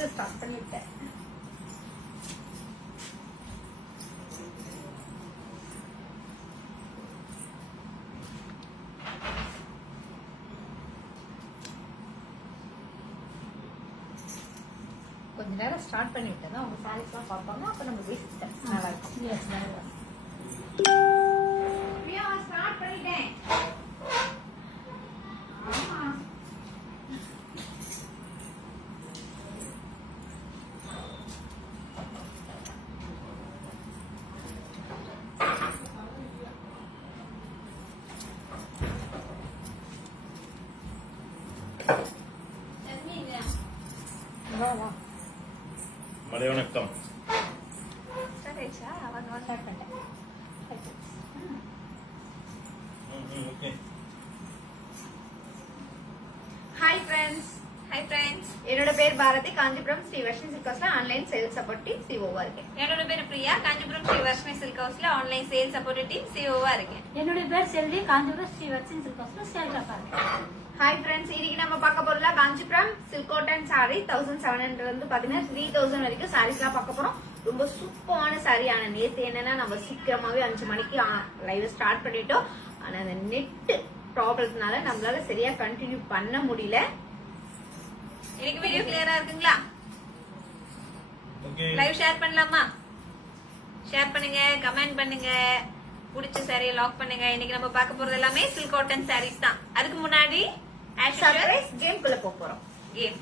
Video start பண்ணிட்டேன். கொஞ்ச நேரம் ஸ்டார்ட் பண்ணிட்டேன் அவங்க சாரீஸ்லாம் பார்ப்பாங்க. அப்ப நம்ம பேசிட்டேன் நல்லா இருக்கும். ஸ்டார்ட் பண்ணிட்டேன். மலை வணக்கம். Hi friends. என்னோட பேர் பாரதி. காஞ்சிபுரம் ஸ்ரீ வர்ஷினி சில்க் ஹவுஸ்ல ஆன்லைன் சேல்ஸ் சப்போர்ட் டீம் சிஓவா இருக்கேன். என்னோட பேர் பிரியா. காஞ்சிபுரம் ஸ்ரீ வர்ஷினி சில்க் ஹவுஸ்ல ஆன்லைன் சேல்ஸ் சப்போர்ட் டீம் சிஓவா இருக்கேன். என்னோட பேர் செல்வி. காஞ்சிபுரம் ஸ்ரீ வர்ஷினி சில்க் ஹவுஸ்ல சேல்ஸ் இருக்கேன். ஹாய் ஃப்ரெண்ட்ஸ், இன்னைக்கு நம்ம பார்க்க போறோம்ல காஞ்சிபுரம் சில்க் காட்டன் சாரி 1700 வந்து பாத்தீங்கன்னா 3000 வரைக்கும் சாரீஸ்லாம் பார்க்க போறோம். ரொம்ப சூப்பரான சாரி. ஆனா நேத்து என்னன்னா நம்ம சீக்கிரமாவே 5 மணிக்கு லைவ் ஸ்டார்ட் பண்ணிட்டோம். ஆனா அந்த நெட் ப்ராப்ளம்னால நம்மளால சரியா கண்டினியூ பண்ண முடியல. எனக்கு வீடியோ கிளியரா இருக்குங்களா? லைவ் ஷேர் பண்ணலாமா? ஷேர் பண்ணுங்க, கமெண்ட் பண்ணுங்க, பிடிச்ச சாரியை லாக் பண்ணுங்க. இன்னைக்கு நம்ம பார்க்க போறது எல்லாமே சில்க் காட்டன் சாரீஸ் தான். அதுக்கு முன்னாடி சர்ப்ரைஸ் கேம் குள்ள போறோம். கேம்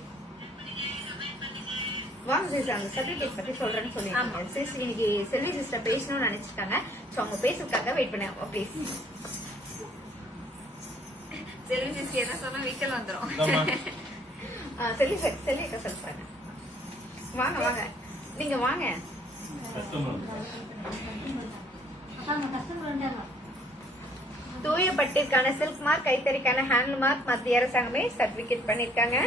வாங்க சிஸ், அந்த சர்டிபிகேட் பத்தி சொல்றேன்னு சொல்லிருக்காங்க. சிஸ் இன்னைக்கு செல்வி சிஸ்டர் பேசணும்னு நினைச்சிருக்காங்க. சோ அவங்க பேசுறதுக்காக வெயிட் பண்ணேன். ப்ளீஸ் செல்வி சிஸ்டர் என்ன சொன்னா வீக்கல் வந்துரும். செல்வி அக்கா சொல்றாங்க. வாங்க வாங்க, நீங்க வாங்க. தூய பட்டிற்கான சில்க் மார்க், கைத்தறிக்கான ஹேண்ட் மார்க் மத்திய அரசாங்கமே சர்டிபிகேட் பண்ணிருக்காங்க.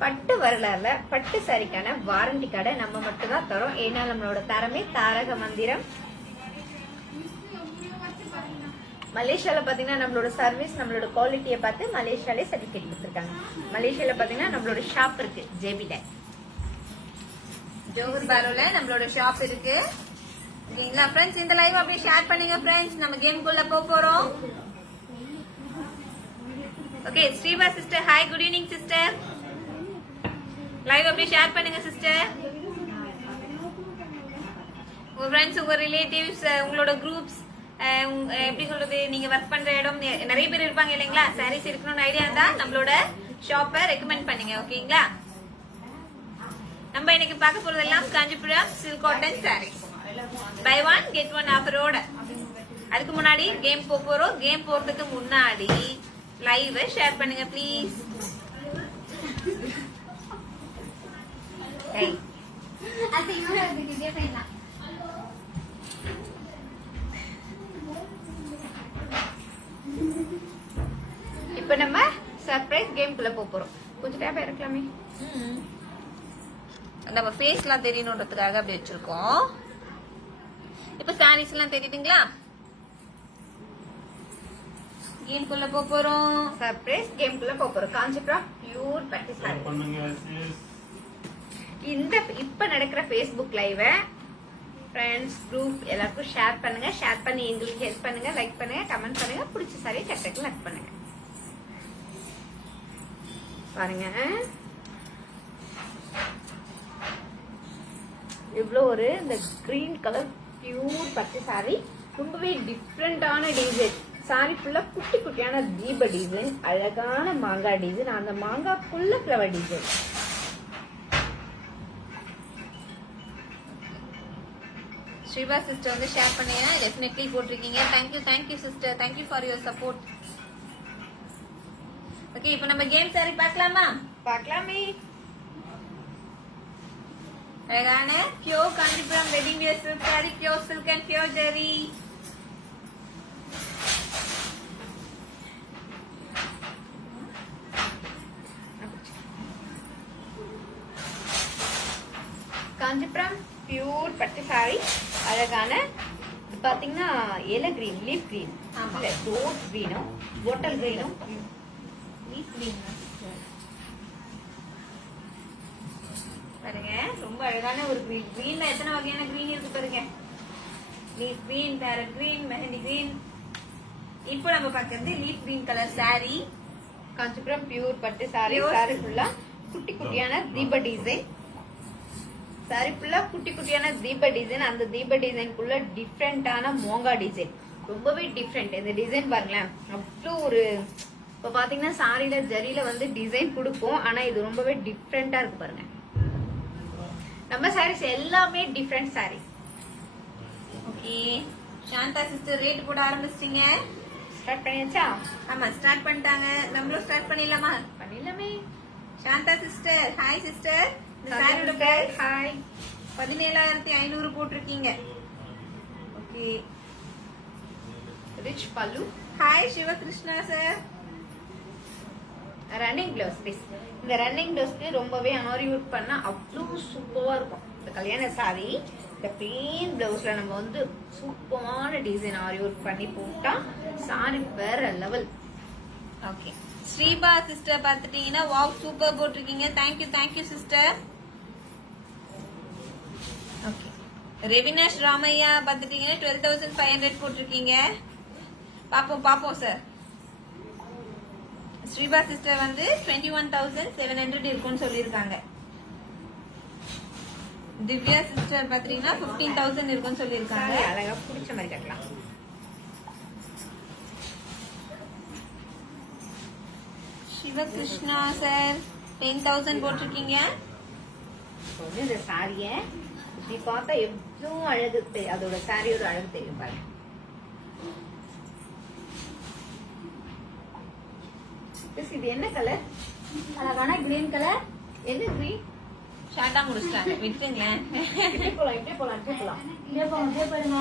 பட்டு வரலாறுல பட்டு சாரிக்கான வாரண்டி கார்டை நம்ம மட்டும் தான் தரோம். ஏன்னா நம்மளோட தரமே தாரக மந்திரம். மலேசியால பாத்தீங்கன்னா நம்மளோட சர்வீஸ், நம்மளோட குவாலிட்டியை பார்த்து மலேசியாலே சர்டிபிகேட் கொடுத்திருக்காங்க. மலேசியால பாத்தீங்கன்னா நம்மளோட ஷாப் இருக்கு ஜேபில, ஜோஹர் பாரோல நம்மளோட ஷாப் இருக்கு. ஓகேங்களா ஃப்ரெண்ட்ஸ், இந்த லைவ் அப்படியே ஷேர் பண்ணுங்க ஃப்ரெண்ட்ஸ். நம்ம கேம்குள்ள போறோம். Okay, Sriva sister hi, good evening sister. Live அப்படியே ஷேர் பண்ணுங்க சிஸ்டர். உங்க ஃப்ரெண்ட்ஸ், உங்க ரிலேட்டிவ்ஸ், உங்களோட குரூப்ஸ், எப்படி சொல்றது, நீங்க ஒர்க் பண்ற இடம் நிறைய பேர் இருப்பாங்க இல்லைங்களா? சாரீஸ் இருக்கணும்னு ஐடியா இருந்தா நம்மளோட ஷாப்பை ரெக்கமெண்ட் பண்ணுங்க. ஓகேங்களா? நம்ம இன்னைக்கு பார்க்க போறதெல்லாம் Kanchipuram silk cotton saris. Buy one get one ஆஃபரோட. அதுக்கு முன்னாடி கேம் போறோம். கேம் போறதுக்கு முன்னாடி லைவ் ஷேர் பண்ணுங்க ப்ளீஸ். இப்ப நம்ம சர்ப்ரைஸ் கேம்குள்ள போறோம். கொஞ்சம் டேப் இருக்கலாமே. நம்ம ஃபேஸ்லாம் தெரியணுன்றதுக்காக அப்படி வச்சிருக்கோம். இப்ப சாரீஸ் எல்லாம் தெரியுதுங்களா? கேம்குள்ள போறோம். சர்ப்ரைஸ் கேம்குள்ள போறோம். காஞ்சிபுரம் பியூர் பட்டு சாரி. இந்த இப்ப நடக்கிற Facebook லைவ ஃப்ரெண்ட்ஸ் குரூப் எல்லாருக்கும் ஷேர் பண்ணுங்க. ஷேர் பண்ணி எங்களுக்கு ஹெல்ப் பண்ணுங்க. லைக் பண்ணுங்க, கமெண்ட் பண்ணுங்க. பிடிச்ச சாரி டக்கு லைக் பண்ணுங்க. பாருங்க இவ்வளோ ஒரு இந்த கிரீன் கலர் பியூர் பட்டு சாரி. ரொம்பவே டிஃப்ரெண்டான டிசைன். சாரி ஃபுல்லா குட்டி குட்டியான தீப டிசைன், அழகான மாங்காய் டிசைன், அந்த மாங்காய்க்குள்ள ஃப்ளவர் டிசைன். ஸ்ரீவா சிஸ்டர் வந்து ஷேர் பண்ணீங்கன்னா டெஃபினெட்லி போட்டிருக்கீங்க. Thank you sister, thank you for your support. Okay, இப்போ நம்ம கேம் சாரி பார்க்கலாமா? பார்க்கலாமே. அழகான pure Kanchipuram wedding wear silk sari, pure silk and pure zari. Kanchipuram pure பட்டு சாரி. அழகான பாத்தீங்கன்னா எல கிரீன், லீஃப் கிரீன், ரோஸ் கிரீனும், ボトルグリーン。பாருங்க ரொம்ப அழகான ஒரு கிரீன். கிரீன்ல எத்தனை வகையான கிரீன் இருக்கு பாருங்க. Leaf green, farad green, mehndi green. இப்போ நம்ம பார்க்கறது leaf green colour saree. Kanchipuram pure பட்டு சாரி. Pure. சாரி ஃபுல்லா குட்டி குட்டியான தீப டிசைன். சாரி ஃபுல்லா குட்டி குட்டியான தீப டிசைன். அந்த தீப டிசைனுக்குள்ள டிஃப்ரெண்டான மோங்கா டிசைன். ரொம்பவே டிஃப்ரெண்ட். இந்த டிசைன் பாருங்களேன், அவ்வளோ ஒரு இப்ப பாத்தீங்கன்னா சாரியில ஜரியில வந்து டிசைன் கொடுப்போம், ஆனா இது ரொம்பவே டிஃப்ரெண்டா இருக்கு பாருங்க. நம்ம சாரீஸ் எல்லாமே different saris. Okay Shanta sister rate போட ஆரம்பிச்சிட்டீங்க. ஸ்டார்ட் பண்ணியாச்சா? ஆமா ஸ்டார்ட் பண்ணிட்டாங்க. நம்மளும் ஸ்டார்ட் பண்ணிடலாமா? பண்ணிடலாமே. Shantha sister hi sister. இந்த சாரியோட பிரைஸ் ஹாய். 17,500 போட்டிருக்கீங்க. Okay rich pallu. ஹாய் Sivakrishna sir. Running blouse piece. இந்த ரன்னிங் பிளவுஸ்க்கு ரொம்பவே ஆரி ஒர்க் பண்ணா அவ்வளவு சூப்பரா இருக்கும். இந்த கல்யாண சாரி இந்த பிளேன் பிளவுஸ்ல நம்ம வந்து சூப்பரான டிசைன் ஆரி ஒர்க் பண்ணி போட்டா சாரி வேற லெவல். ஓகே ஸ்ரீபா சிஸ்டர் பார்த்துட்டீங்கன்னா வாவ் சூப்பர் போட்டிருக்கீங்க. Thank you sister. ஓகே ரெவினாஷ் ராமையா பார்த்துட்டீங்கன்னா 12,500 போட்டிருக்கீங்க. பாப்போம் சார். ஸ்ரீபா சிஸ்டர் வந்து 21,700 இருக்கும்னு சொல்லியிருக்காங்க. திவ்யா சிஸ்டர் பாத்தீங்கன்னா 15,000 இருக்கும்னு சொல்லியிருக்காங்க. சாரி அழகா பிடிச்ச மாதிரி கட்டலாம். சிவகிருஷ்ணா சார் 10,000 போட்டிருக்கீங்க. வந்து இந்த சாரிய இப்படி பார்த்தா எவ்வளவு அழகு தெரியும். அதோட சாரியோட அழகு தெரியும் பாருங்க. இது என்ன கலர்? அழகான கிரீன் கலர். என்ன கிரீன்? ஷார்ட்டா முடிச்சிட்டாங்க விட்டுங்களேன். இப்படி போலாம் இப்படி போலாம் இப்படி போலாம். இதே பாருங்க.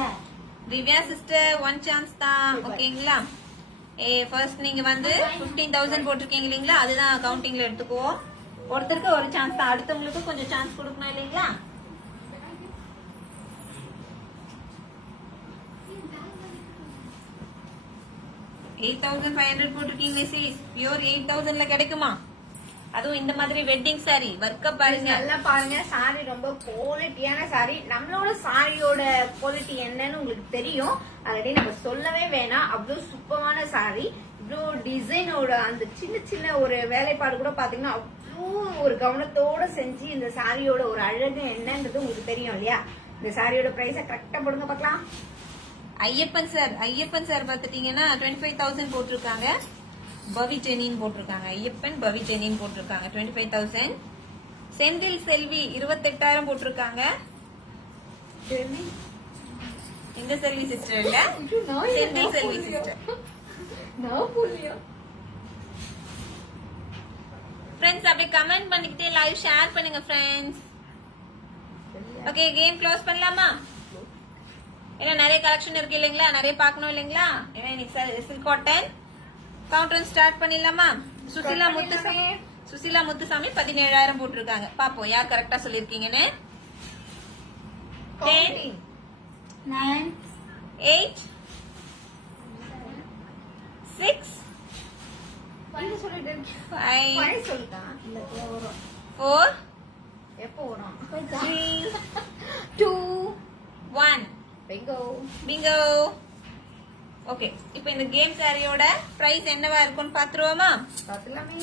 திவ்யா சிஸ்டர் ஒன் சான்ஸ் தான் ஓகேங்களா. ஃபர்ஸ்ட் நீங்க வந்து 15,000 போட்டிருக்கீங்க இல்லைங்களா, அதுதான் கவுண்டிங்ல எடுத்துக்குவோம். ஒருத்தருக்கு ஒரு சான்ஸ் தான், அடுத்தவங்களுக்கு கொஞ்சம் சான்ஸ் கொடுக்கணும் இல்லைங்களா. $8,500 போட்டிருக்கீங்க மிஸ்ஸஸ். பியூர் 8,000ல கிடைக்குமா? அதுவும் இந்த மாதிரி வெட்டிங் சாரி வர்க்க பாருங்க. நல்லா பாருங்க. சாரி ரொம்ப குவாலிட்டியான சாரி. நம்மளோட சாரியோட குவாலிட்டி என்னன்னு உங்களுக்கு தெரியும். ஆல்ரெடி நம்ம சொல்லவே வேணாம். அவ்வளவு சூப்பரான சாரி. இவ்வளோ டிசைனோட அந்த சின்ன சின்ன ஒரு வேலைப்பாடு கூட பாத்தீங்கன்னா அவ்வளோ ஒரு கவனத்தோட செஞ்சு இந்த சாரியோட ஒரு அழகு என்னன்றது உங்களுக்கு தெரியும் இல்லையா. இந்த சாரியோட பிரைஸ கரெக்டா போடுங்க பாக்கலாம். ஐயப்பன் சார் பாத்துட்டீங்கன்னா 25,000 போட்டிருக்காங்க. பவி டெனின் போட்டிருக்காங்க. ஐயப்பன் பவி டெனின் போட்டிருக்காங்க 25,000. செந்தில் செல்வி 28,000 போட்டிருக்காங்க. இந்த செல்வி சிஸ்டர் இல்ல, செந்தில் செல்வி சிஸ்டர். ஃப்ரெண்ட்ஸ் அப்படியே கமெண்ட் பண்ணிக்கிட்டே லைவ் ஷேர் பண்ணுங்க ஃப்ரெண்ட்ஸ். ஓகே கேம் க்ளோஸ் பண்ணலாமா? ஏன்னா நிறைய கலெக்ஷன் இருக்கு இல்லைங்களா, நிறைய பார்க்கணும் இல்லைங்களா. ஏன்னா இன்னைக்கு சில்க் காட்டன் கவுண்டர் ஸ்டார்ட் பண்ணிடலாமா? சுசிலா முத்துசாமி 17,000 போட்டிருக்காங்க. பாப்போம் யார் கரெக்டா சொல்லிருக்கீங்கன்னு. 10 9 8 6 வந்து சொல்லிட்டு 5 சொல்லிட்டான். 4 எப்போ வரும்? 3 2 1 பிங்கோ. ஓகே இப்போ இந்த கேம் சாரியோட பிரைஸ் என்னவா இருக்கும்னு பாத்துருவோமா? பாத்துலாமே.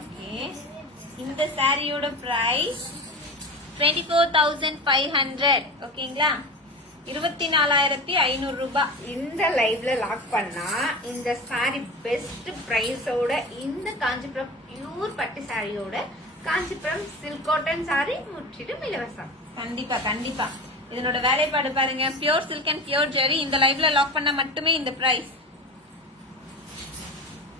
ஓகே இந்த சாரியோட பிரைஸ் 24,500 ஓகேங்களா. 24,500 ரூபாய். இந்த லைவ்ல லாக் பண்ணா இந்த சாரி பெஸ்ட் பிரைஸோட இந்த காஞ்சிபுரம் பியூர் பட்டு சாரியோட காஞ்சிபுரம் சில்க் காட்டன் சாரி முற்றிலும் இலவசம். கண்டிப்பா இதனோட வேலைப்பாடு பாருங்க. பியூர் சில்க் அண்ட் பியூர் ஜெரி. இந்த லைவ்ல லாக் பண்ணா மட்டுமே இந்த பிரைஸ்.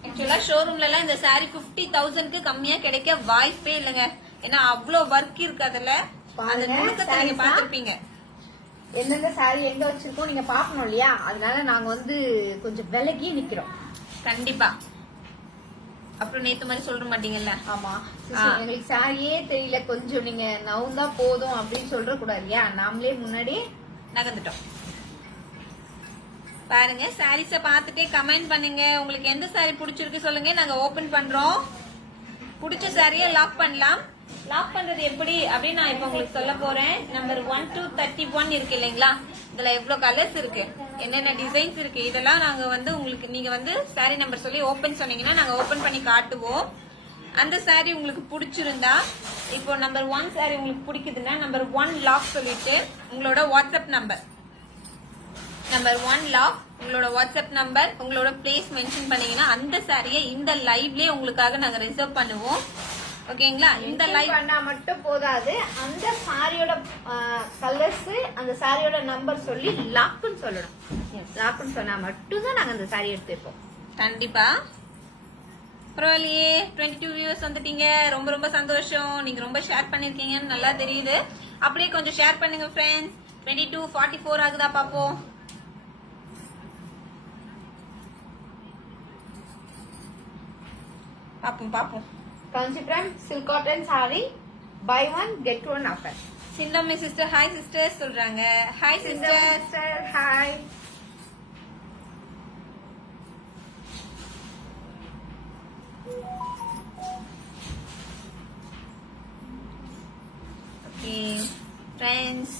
ஆக்சுவலா ஷோரூம்ல எல்லாம் இந்த சாரி 50,000க்கு கம்மியா கிடைக்க வாய்ப்பே இல்லைங்க. ஏன்னா அவ்வளவு ஒர்க் இருக்கு அதுல. அந்த நுணுக்கத்தை நீங்க பாத்திருப்பீங்க. எந்தெந்த சாரி எங்க வச்சிருக்கோம் நீங்க பாக்கணும் இல்லையா, அதனால நாங்க வந்து கொஞ்சம் விலகி நிக்கிறோம். கண்டிப்பா. அப்புறம் நேத்து மாதிரி சொல்ற மாட்டீங்கல்ல. ஆமா எங்களுக்கு சாரியே தெரியல, கொஞ்சம் நீங்க நவுந்தா போதும் அப்படின்னு சொல்ற கூடாது இல்லையா. நாமளே முன்னாடி நகர்ந்துட்டோம். பாருங்க சாரீஸ பார்த்துட்டே கமெண்ட் பண்ணுங்க. உங்களுக்கு எந்த சாரி பிடிச்சிருக்கு சொல்லுங்க, நாங்க ஓபன் பண்றோம். பிடிச்ச சாரியை லாக் பண்ணலாம். லாக் பண்றது எப்படி அப்படின்னு நான் இப்ப உங்களுக்கு சொல்ல போறேன். நம்பர் 1 to 31 இருக்கு இல்லைங்களா, இதுல எவ்வளவு கலர்ஸ் இருக்கு, என்னென்ன டிசைன்ஸ் இருக்கு, இதெல்லாம் நாங்க வந்து உங்களுக்கு நீங்க வந்து சாரி நம்பர் சொல்லி ஓபன் சொன்னீங்கன்னா நாங்க ஓபன் பண்ணி காட்டுவோம். அந்த சாரி உங்களுக்கு பிடிச்சிருந்தா, இப்போ நம்பர் 1 சாரி உங்களுக்கு பிடிக்குதுன்னா நம்பர் 1 லாக் சொல்லிட்டு உங்களோட வாட்ஸ்அப் நம்பர் நம்பர் 1 லாக் உங்களோட வாட்ஸ்அப் நம்பர் உங்களோட பிளேஸ் மென்ஷன் பண்ணீங்கன்னா அந்த சாரியை இந்த லைவ்லயே உங்களுக்காக நாங்க ரிசர்வ் பண்ணுவோம். ஓகேங்களா? இந்த லைவ் பண்ணா மட்டும் போதாது, அந்த சாரியோட கலர்ஸ் அந்த சாரியோட நம்பர் சொல்லி லாக்னு சொல்லணும். லாக்னு சொன்னா மட்டும் தான் நாங்க அந்த சாரி எடுத்துப்போம். கண்டிப்பா. பரவாயில்லையே, 22 வியூவர்ஸ் வந்துட்டீங்க. ரொம்ப ரொம்ப சந்தோஷம். நீங்க ரொம்ப ஷேர் பண்ணிருக்கீங்கன்னு நல்லா தெரியுது. அப்படியே கொஞ்சம் ஷேர் பண்ணுங்க ஃப்ரெண்ட்ஸ். 22 44 ஆகுதா பாப்போம். பாப்போம். Kanchipuram silk cotton sari buy 1 get 1 offer. Chinnammai sister hi sister சொல்றாங்க. Hi sister. Hi. Okay friends,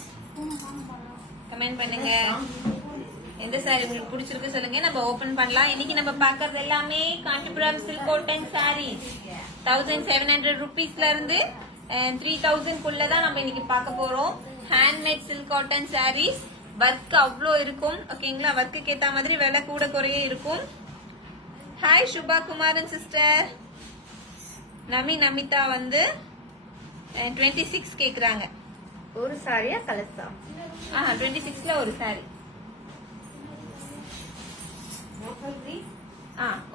comment பண்ணுங்க. எந்த சாரி உங்களுக்கு பிடிச்சிருக்கு சொல்லுங்க, நம்ம ஓபன் பண்ணலாம். இன்னைக்கு நம்ம பாக்குறது எல்லாமே காஞ்சிபுரம் சில்க் காட்டன் சாரி 1700 rupeesல இருந்து 3000 குள்ளதான் நம்ம இன்னைக்கு பார்க்க போறோம். Handmade silk cotton saris. Work அவ்வளோ இருக்கும். ஓகேங்களா? ஒர்க்குக்கு ஏத்த மாதிரி விலை கூட குறைய இருக்கும். ஹாய் சுபா குமாரன் சிஸ்டர். நமிதா வந்து 26 கேக்குறாங்க. ஒரு சாரியா கலர்ஸா? 26ல ஒரு சாரி.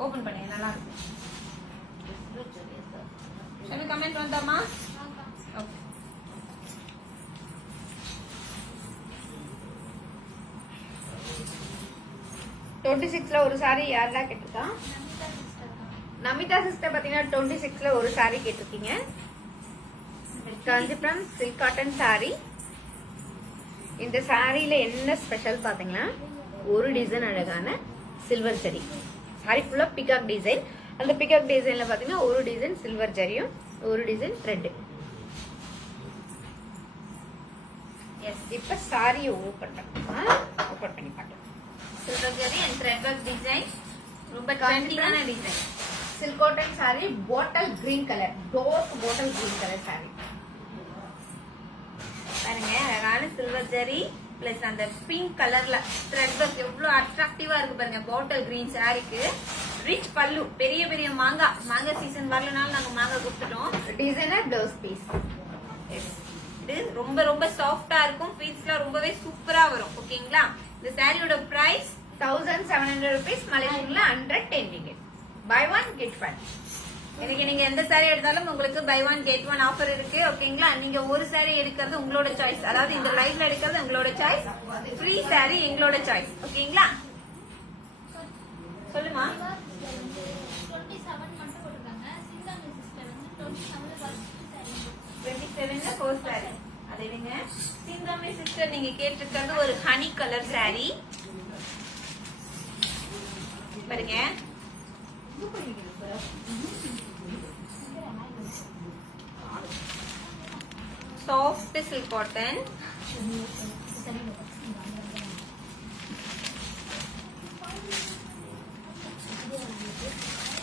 ஓபன் பண்ணுங்க, நல்லா இருக்கும். கமெண்ட் வந்தாமா? ஓகே. டுவெண்ட்டி 26ல ஒரு சாரி யாரெல்லாம் கேட்டிருக்கா? நமிதா சிஸ்டர் பாத்தீங்கன்னா 26ல ஒரு சாரி கேட்டிருக்கீங்க. Kanchipuram silk cotton saree. இந்த சாரியில என்ன ஸ்பெஷல் பாத்தீங்கன்னா, ஒரு டிசைன் அழகான சில்வர் ஜரி. சாரி ஃபுல்லா பிகாக் டிசைன். அந்த பிகாக் டிசைன்ல பாத்தீங்கன்னா ஒரு டிசைன் சில்வர் ஜரியும் ஒரு டிசைன் த்ரெட். எஸ், இப்ப சாரியை ஓபன் பண்ணி காட்டுறோம். Silver zari and thread work design. ரொம்ப ட்ரெண்டிங்கான design. Silk cotton sari bottle green colour, dark bottle green colour sari. பாருங்க, அழகான சில்வர் ஜரி பிளஸ் அந்த பிங்க் கலர்ல த்ரெட் ஒர்க் எவ்வளவு அட்ராக்டிவா இருக்கு பாருங்க. பாட்டில் கிரீன் சாரிக்கு ரிச் பல்லு. பெரிய பெரிய மாங்காய் சீசன் வரலனால நாங்க மாங்காய் கொடுத்துட்டோம். Designer blouse piece. இது ரொம்ப ரொம்ப சாஃப்டா இருக்கும். பீஸ்லாம் ரொம்பவே சூப்பரா வரும். ஓகேங்களா? இந்த சாரியோட பிரைஸ் 1700 rupees, மலேசியன்ல 110 ringgit. Buy one get one. எனக்கு நீங்க எந்த சாரி எடுத்தாலும் உங்களுக்கு பை 1 கெட் 1 ஆஃபர் இருக்கு. ஓகேங்களா? நீங்க ஒரு சாரி எடுக்கிறது உங்களோட சாய்ஸ். அதாவது இந்த லைவ்ல எடுக்கிறது உங்களோட சாய்ஸ். ஃப்ரீ சாரி எங்களோட சாய்ஸ். ஓகேங்களா? சொல்லுமா? 27 மட்டும் போட்டுருக்காங்க. சிந்தாமணி சிஸ்டர் வந்து 27ல 27ல ஃபோர் சாரி. அது எடுங்க. சிந்தாமணி சிஸ்டர் நீங்க கேட்டிருக்கிறது ஒரு ஹனி கலர் சாரி. பாருங்க, சாஃப்ட் சில்க் காட்டன்.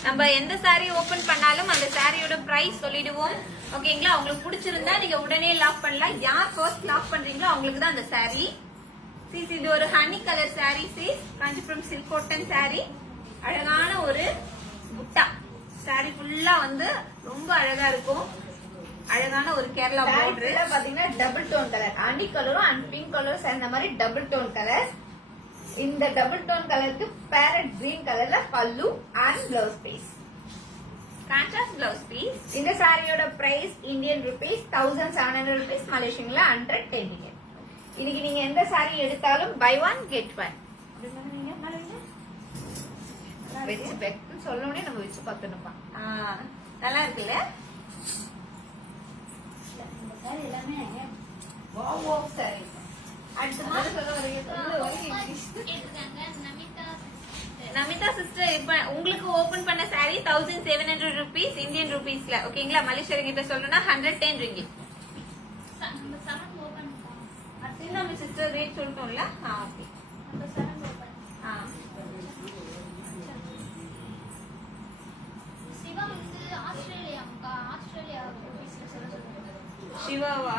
நம்ம எந்த சாரி ஓபன் பண்ணாலும் அந்த சாரியோட பிரைஸ் சொல்லிடுவோம். ஓகேங்களா? உங்களுக்கு பிடிச்சிருந்தா நீங்க உடனே லாக் பண்ணலாம். யார் ஃபர்ஸ்ட் லாக் பண்றீங்களோ அவங்களுக்கு தான் அந்த சாரி. இது ஒரு honey colour sorry. Kanchipuram silk cotton sari. அழகான ஒரு புட்டா சாரி ஃபுல்லா வந்து ரொம்ப அழகா இருக்கும். அழகான ஒரு கேரளா பார்டர். பாத்தீங்கன்னா டபுள் டோன் கலர், ஹனி கலரும் அண்ட் பிங்க் கலரும் சேர்ந்த மாதிரி டபுள் டோன் கலர். இந்த டபுள் டோன் கலருக்கு பேரட் கிரீன் கலர்ல பல்லு and blouse piece. Contrast blouse piece. இந்த சாரியோட பிரைஸ் இந்தியன் ருபீஸ் 1700 rupees, மலேசியன்ல 110 ringgit. இன்னைக்கு நீங்க எந்த சாரி எடுத்தாலும் பை ஒன் கெட் ஒன். வச்சு பெக்னு சொல்லணும்னே நம்ம வச்சு பார்த்துணும்ப்பா. நல்லா இருக்குல்ல? இந்த சாரி எல்லாமே வாவ் வாவ் சாரி. அடுத்த மாதம் சொல்ல வரீங்க. கேட்டிருக்காங்க. உங்களுக்கு ஓபன் பண்ண saree 1700 rupees இந்தியன் ரூபீஸ்ல. ஓகேங்களா? மலேசியா கிட்ட சொல்லணும்னா 110 ringgit. நம்ம 7 ஓபன் சின்ன நம்ம சிஸ்டர் ரேட் சொல்லிட்டோம்ல. ஓகே. நம்ம 7 ஓபன் சிவா வந்து ஆஸ்திரேலியா ரூபீஸ்ல சொல்லுங்க. சிவாவா?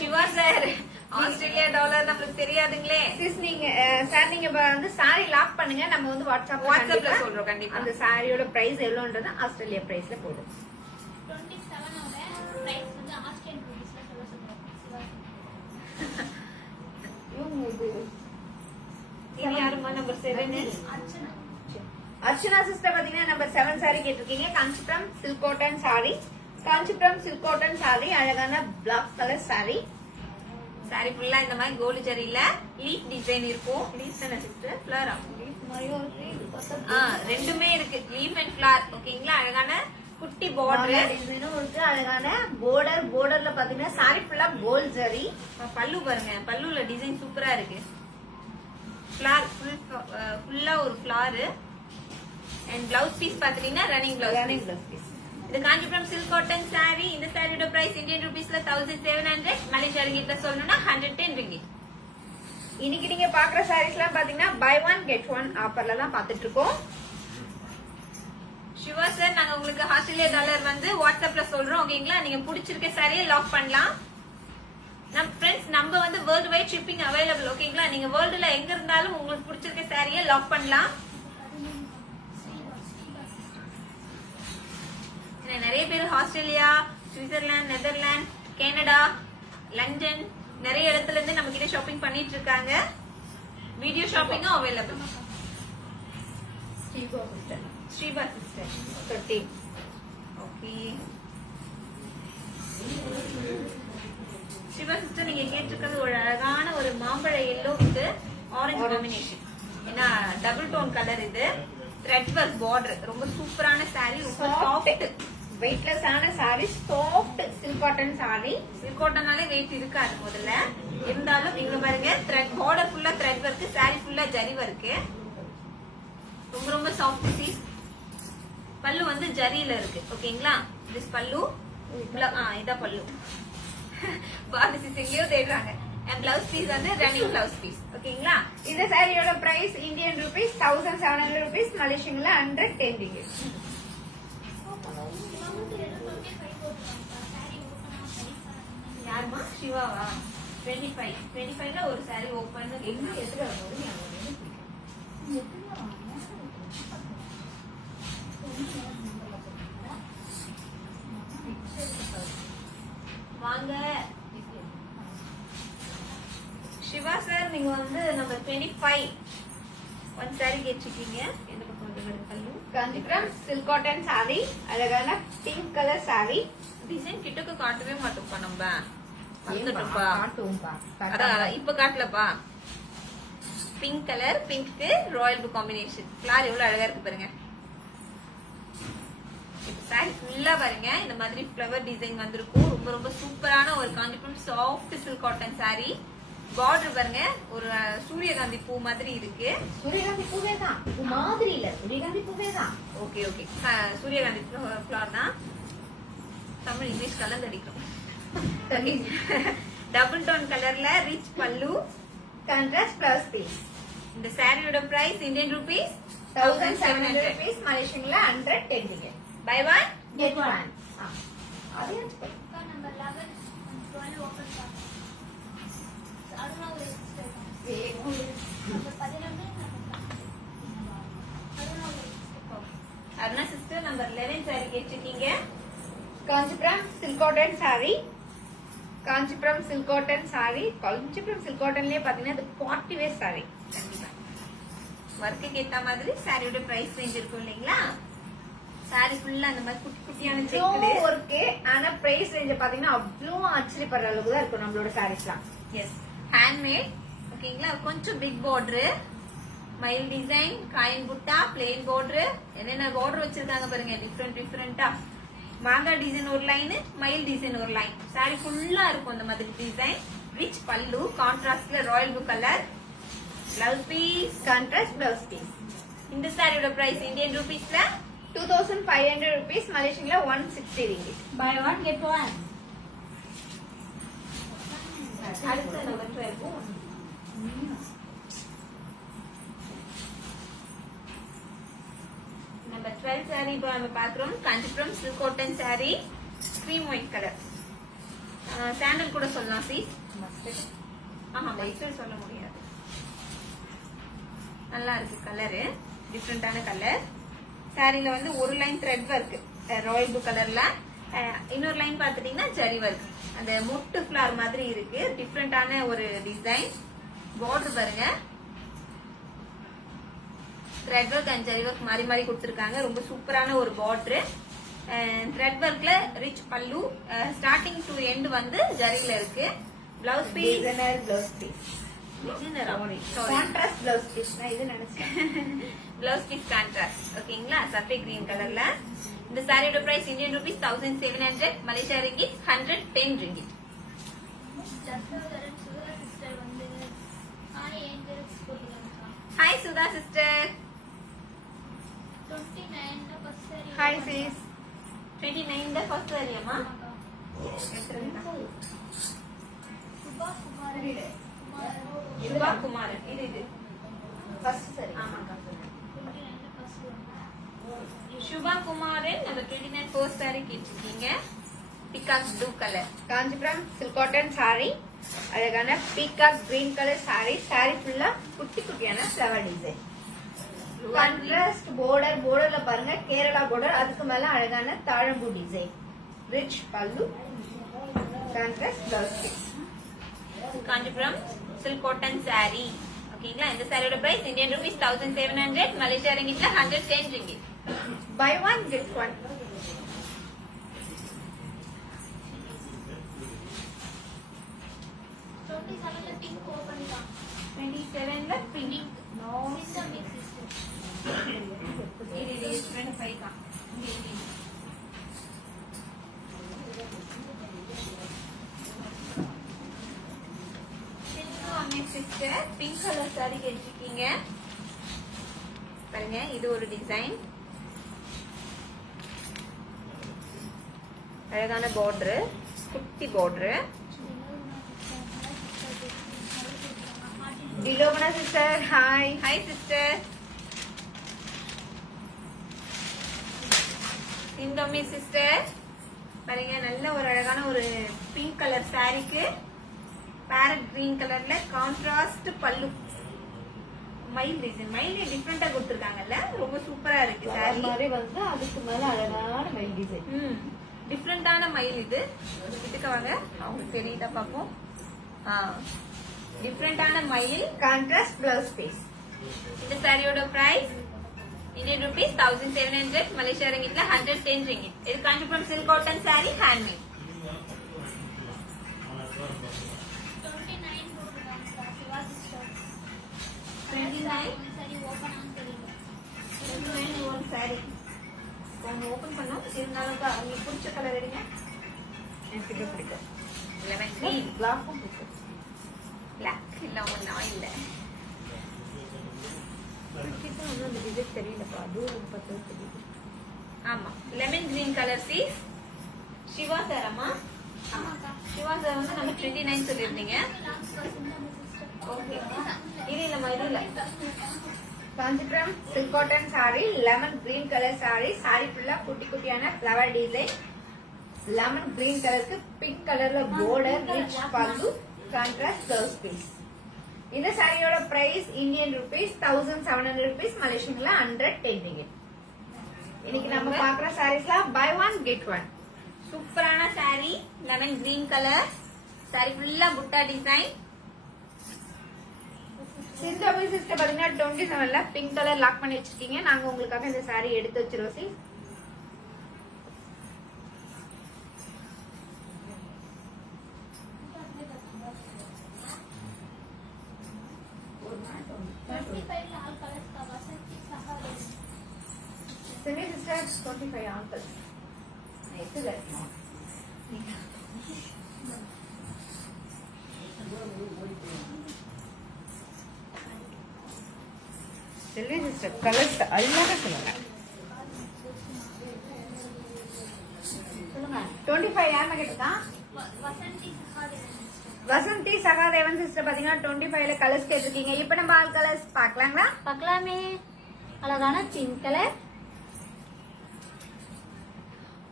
சிவா சார் ஆஸ்திரேலியா டாலர் நம்மளுக்கு தெரியாதுங்களே. Sis, நீங்க சார் நீங்க இப்ப வந்து சாரி லாக் பண்ணுங்க. நம்ம வந்து வாட்ஸ்அப்ல சொல்றோம் கண்டிப்பா. அந்த சாரியோட பிரைஸ் எவ்வளவுன்றது ஆஸ்திரேலியா பிரைஸ்ல போடும். 27 ஓட பிரைஸ் வந்து ஆஸ்திரேலியன் ரூபீஸ்ல சொல்லுங்க. சிவா இது யாருமா நம்பர் 7? அர்ச்சனா சிஸ்டர் பாத்தீங்கன்னா நம்பர் 7 சாரி கேட்டிருக்கீங்க. Kanchipuram silk cotton sari. Kanchipuram silk cotton sari, அழகான பிளாக் கலர் சாரி. சாரி ஃபுல்லா இந்த மாதிரி கோல்டு ஜரியில லீஃப் டிசைன் இருக்கும். லீஃப் தானே சிஸ்டர்? ஃபிளவரா? ரெண்டுமே இருக்கு. Leaf and flower. ஓகேங்களா? அழகான குட்டி பார்டர் டிசைனும் இருக்கு. அழகான borderல பாத்தீங்கன்னா சாரி ஃபுல்லா கோல்ட் ஜரி. பல்லு பாருங்க. பல்லுல டிசைன் சூப்பரா இருக்கு. ஃபிளவர் ஃபுல்லா ஒரு ஃபிளவர். அண்ட் பிளவுஸ் பீஸ் பாத்தீங்கன்னா ரன்னிங் பிளவுஸ் பீஸ். இது காஞ்சிபுரம் சில்க் காட்டன் சாரி. இந்த சாரியோட பிரைஸ் இந்தியன் ரூபீஸ்ல 1700. மலேசியா ரிங்கிட்ல சொல்லணும்னா 110 ringgit. இன்னைக்கு நீங்க பாக்குற சாரீஸ் எல்லாம் பாத்தீங்கன்னா பை ஒன் கெட் ஒன் ஆஃபர்ல தான் பாத்துட்டு இருக்கோம். சிவா சார் நாங்க உங்களுக்கு ஆஸ்திரேலியா டாலர் வந்து வாட்ஸ்அப்ல சொல்றோம். ஓகேங்களா? நீங்க பிடிச்சிருக்க சாரியை லாக் பண்ணலாம். நம்ம ஃப்ரெண்ட்ஸ் நம்ம வந்து வேர்ல்டு வைட் ஷிப்பிங் அவைலபிள். ஓகேங்களா? நீங்க வேர்ல்டுல எங்க இருந்தாலும் உங்களுக்கு பிடிச்சிருக்க சாரியை லாக் பண்ணலாம். நிறைய பேர் Australia, Switzerland, Netherlands, Canada, London நிறைய இடத்துல இருந்து நம்ம கிட்ட ஷாப்பிங் பண்ணிட்டு இருக்காங்க. வீடியோ ஷாப்பிங்கும் available. Sreeba sister 30. Okay. Sreeba sister நீங்க கேட்டிருக்கிறது ஒரு அழகான ஒரு மாம்பழ எல்லோ வித் ஆரஞ்சு காம்பினேஷன். ஏன்னா டபுள் டோன் கலர். இது த்ரெட் ஒர்க் பார்டர். ரொம்ப சூப்பரான சாரி. ரொம்ப சாஃப்ட் வெயிட்லெஸ் ஆன sari. Soft silk cotton sari. Silk காட்டனாலே வெயிட் இருக்காது முதல்ல. இருந்தாலும் இங்க பாருங்க த்ரெட் பார்டர் ஃபுல்லா த்ரெட் ஒர்க். சாரி ஃபுல்லா ஜரி ஒர்க். ரொம்ப ரொம்ப சாஃப்ட் பீஸ். பல்லு வந்து ஜரியில இருக்கு. ஓகேங்களா? திஸ் பல்லு. இதான் பல்லு. பாரதி எங்கேயோ தேடுறாங்க. அண்ட் பிளவுஸ் பீஸ் வந்து ரன்னிங் பிளவுஸ் பீஸ். ஓகேங்களா? இந்த சாரியோட பிரைஸ் இந்தியன் ரூபீஸ் 1700 ரூபீஸ். மலேசியன்ல 110 ringgit. யாருமா? சிவாவா? 25ல ஒரு சாரி ஓபன். என்ன எதுல வருது? வாங்க சிவா சார். நீங்க வந்து நம்பர் 25 ஒன் சாரி கேட்டிருக்கீங்க. எந்த பக்கம் வந்து பல்லு? Kanchipuram silk cotton sari. அழகான பிங்க் கலர் சாரி. டிசைன் கிட்டக்கு காட்டவே மாட்டோம்ப்பா. நம்ம வந்துட்டோம்ப்பா. காட்டுவோம்பா. அதான் இப்ப காட்டலப்பா. Pink colour. Pink royal blue combination. Flower எவ்வளவு அழகா இருக்கு பாருங்க. சாரி ஃபுல்லா பாருங்க இந்த மாதிரி ஃபிளவர் டிசைன் வந்திருக்கும். ரொம்ப ரொம்ப சூப்பரான ஒரு Kanchipuram soft silk cotton sorry. Border பாருங்க ஒரு சூரியகாந்தி பூ மாதிரி இருக்கு. சூரியகாந்தி பூவே தான். இது மாதிரி இல்ல. சூரியகாந்தி பூவே தான். Okay okay. சூரியகாந்தி ஃபிளவர் தான். தமிழ் இங்கிலீஷ் கலந்து அடிக்கிறோம். டபுள் டோன் கலர்ல ரிச் பல்லு. Contrast blouse piece. இந்த சாரியோட பிரைஸ் இந்தியன் ரூபீஸ் 1700 ரூபீஸ். மலேசியன்ல 110 ringgit. Buy one Get one. அதே நம்பர் 11 12 ஓபன் பண்ணு. அருணா ஒரு எக்ஸ்ட்ரா. நம்பர் 11 அருணா ஒரு extra. Aruna sister number 11 sari கேட்டிருக்கீங்க. Kanchipuram silk cotton sari. Kanchipuram silk cotton sari. Kanchipuram silk காட்டன்லயே பாத்தீங்கன்னா இது பார்ட்டி வேர் சாரி. கண்டிப்பா ஒர்க்குக்கு ஏத்த மாதிரி சாரியோட பிரைஸ் ரேஞ்ச் இருக்கும் இல்லைங்களா? சாரி ஃபுல்லா அந்த மாதிரி குட்டி குட்டியான செக்குடு ஒர்க்கு. ஆனா பிரைஸ் ரேஞ்ச் பாத்தீங்கன்னா அவ்வளவு ஆச்சரியப்படுற அளவுக்கு தான் இருக்கும் நம்மளோட சாரீஸ்லாம். Yes handmade. ஓகேங்களா? கொஞ்சம் பிக் பார்டர், மயில் டிசைன், காயின் புட்டா, பிளெயின் பார்டர், என்னென்ன பார்டர் வச்சிருக்காங்க பாருங்க. டிஃப்ரெண்டா மாங்காய் டிசைன் ஒரு லைன், மயில் டிசைன் ஒரு லைன். சாரி ஃபுல்லா இருக்கும் அந்த மாதிரி டிசைன். ரிச் பல்லு. கான்ட்ராஸ்ட்ல royal blue colour. Blouse piece. Contrast blouse piece. இந்த சாரியோட பிரைஸ் இந்தியன் ரூபீஸ்ல 2500 rupees, மலேசியன்ல 160 ringgit. Buy one, get one. அடுத்து நம்பர் 12 நம்பர் 12 சாரி இப்போ நம்ம பாக்குறோம். Kanchipuram silk cotton sari, cream white colour. Sandal கூட சொல்லலாம் சி. ஆமா லைட்டர் சொல்ல முடியாது. நல்லா இருக்கு கலரு, டிஃப்ரெண்டான கலர். சாரில வந்து ஒரு line thread work Royal blue கலர்ல, இன்னொரு லைன் பாத்துட்டீங்கன்னா ஜரி ஒர்க், அந்த முட்டு ஃபிளார் மாதிரி இருக்கு. டிஃப்ரெண்டான ஒரு டிசைன். பார்டர் பாருங்க, thread work and zari work மாறி மாறி கொடுத்துருக்காங்க. ரொம்ப சூப்பரான ஒரு பார்டர். த்ரெட் ஒர்க்ல rich pallu, starting to end வந்து ஜரில இருக்கு. Blouse piece Designer blouse piece. Contrast blouse piece. நான் இது நினைச்சேன். Blouse piece contrast. ஓகேங்களா, சஃபே கிரீன் கலர்ல. இந்த சாரியோட price Indian rupees 1700, Malaysia ringgit 110 ringgit. Hi Sudha sister. Hi sis. 29 the first சாரியாமா? சுபா குமார். இது First saree. ஆமாக்கா. சுபா குமாரன் நம்ம 29 ஃபர்ஸ்ட் சாரி கேட்டிருக்கீங்க. Peacock blue colour. Kanchipuram silk cotton saree, அழகான peacock green colour saree. saree ஃபுல்லா குட்டி குட்டியான ஃப்ளவர் டிசைன். கான்ட்ராஸ்ட் borderல பாருங்க கேரளா border, அதுக்கு மேல அழகான தாழம்பூ டிசைன். ரிச் பல்லு, contrast blouse piece. Kanchipuram silk cotton sari. ஓகேங்களா, இந்த சாரியோட பிரைஸ் இந்தியன் ரூபீஸ் 1700, மலேசியா ரிங்கிட்ல 110 ringgit. Buy one get one. Pink 27ல pink. இது 25 தான். சிஸ்டர் பிங்க் கலர் சாரி கேட்டிருக்கீங்க பாருங்க. இது ஒரு டிசைன், அழகான பார்டர், குட்டி border. Dilobana sister, hi. Hi sister. சிந்தோமி சிஸ்டர் பாருங்க, நல்ல ஒரு அழகான ஒரு பிங்க் கலர் சாரிக்கு பேரட் கிரீன் கலர்ல கான்ட்ராஸ்ட் பல்லு. மயில் டிசைன், மயில் டிஃப்ரெண்டா கொடுத்துருக்காங்கல்ல, ரொம்ப சூப்பரா இருக்கு சாரி. மாதிரி வந்து அதுக்கு மேல அழகான மயில் டிசைன். டிஃப்ரெண்டான மயில். இது இதுக்கு வாங்க, அவங்களுக்கு தெரியுதா பாப்போம். டிஃப்ரெண்டான மயில். Contrast blouse piece. இந்த சாரியோட பிரைஸ் இந்தியன் ரூபீஸ் 1700, மலேசியா ரிங்கிட்ல 110 ரிங்கிட். இது Kanchipuram silk cotton sari, handmade. 29 ஒரு சாரி கொஞ்சம் ஓபன் பண்ணோம். இருந்தாலும் உங்களுக்கு பிடிச்ச கலர் எடுங்க. எனக்கு பிடிக்கும். லெமன் கிரீன், பிளாக்கும் பிடிக்கும். பிளாக் இல்ல ஒன்னா இல்ல. கிட்ட வந்து அந்த டிசைன் தெரியலப்பா, தூரம் பார்த்தா தெரியுது. ஆமா, லெமன் கிரீன் கலர் சீஸ். சிவா சார் அம்மா. சிவா சார் வந்து நம்ம 29 சொல்லிருந்தீங்க. ஓகே, இது இல்லம்மா, இது இல்ல. Kanchipuram silk cotton saree, lemon green colour saree. saree ஃபுல்லா குட்டி குட்டியான ஃப்ளவர் டிசைன். லெமன் கிரீன் கலருக்கு பிங்க் கலர்ல border, ரிச் பல்லு, கான்ட்ராஸ்ட் பிளவுஸ் பீஸ். இந்த சாரியோட பிரைஸ் இந்தியன் ரூபீஸ் 1700 rupees, மலேசியன்ல 110 ringgit. இன்னைக்கு நம்ம பாக்குற சாரீஸ்லாம் பை ஒன் கெட் ஒன். சூப்பரான sari, lemon green colour sari, ஃபுல்லா புட்டா டிசைன். சிந்தோமி சிஸ்டர் பாத்தீங்கன்னா 27ல பிங்க் கலர் லாக் பண்ணி வச்சிருக்கீங்க. நாங்க உங்களுக்காக இந்த saree எடுத்து வச்சிரோம். சி Simi sister 25 uncles. Nice that. Selvi sister colours அழகாக சொல்லுங்க. சொல்லுங்க 25 யாருன்னு கேட்டிருக்கான்? வசந்தி சகாதேவன் சிஸ்டர் பாத்தீங்கன்னா 25ல கலர்ஸ் கேட்டிருக்கீங்க. இப்ப நம்ம ஆல் கலர்ஸ் பாக்கலாங்களா? பார்க்கலாமே. அழகான pink colour,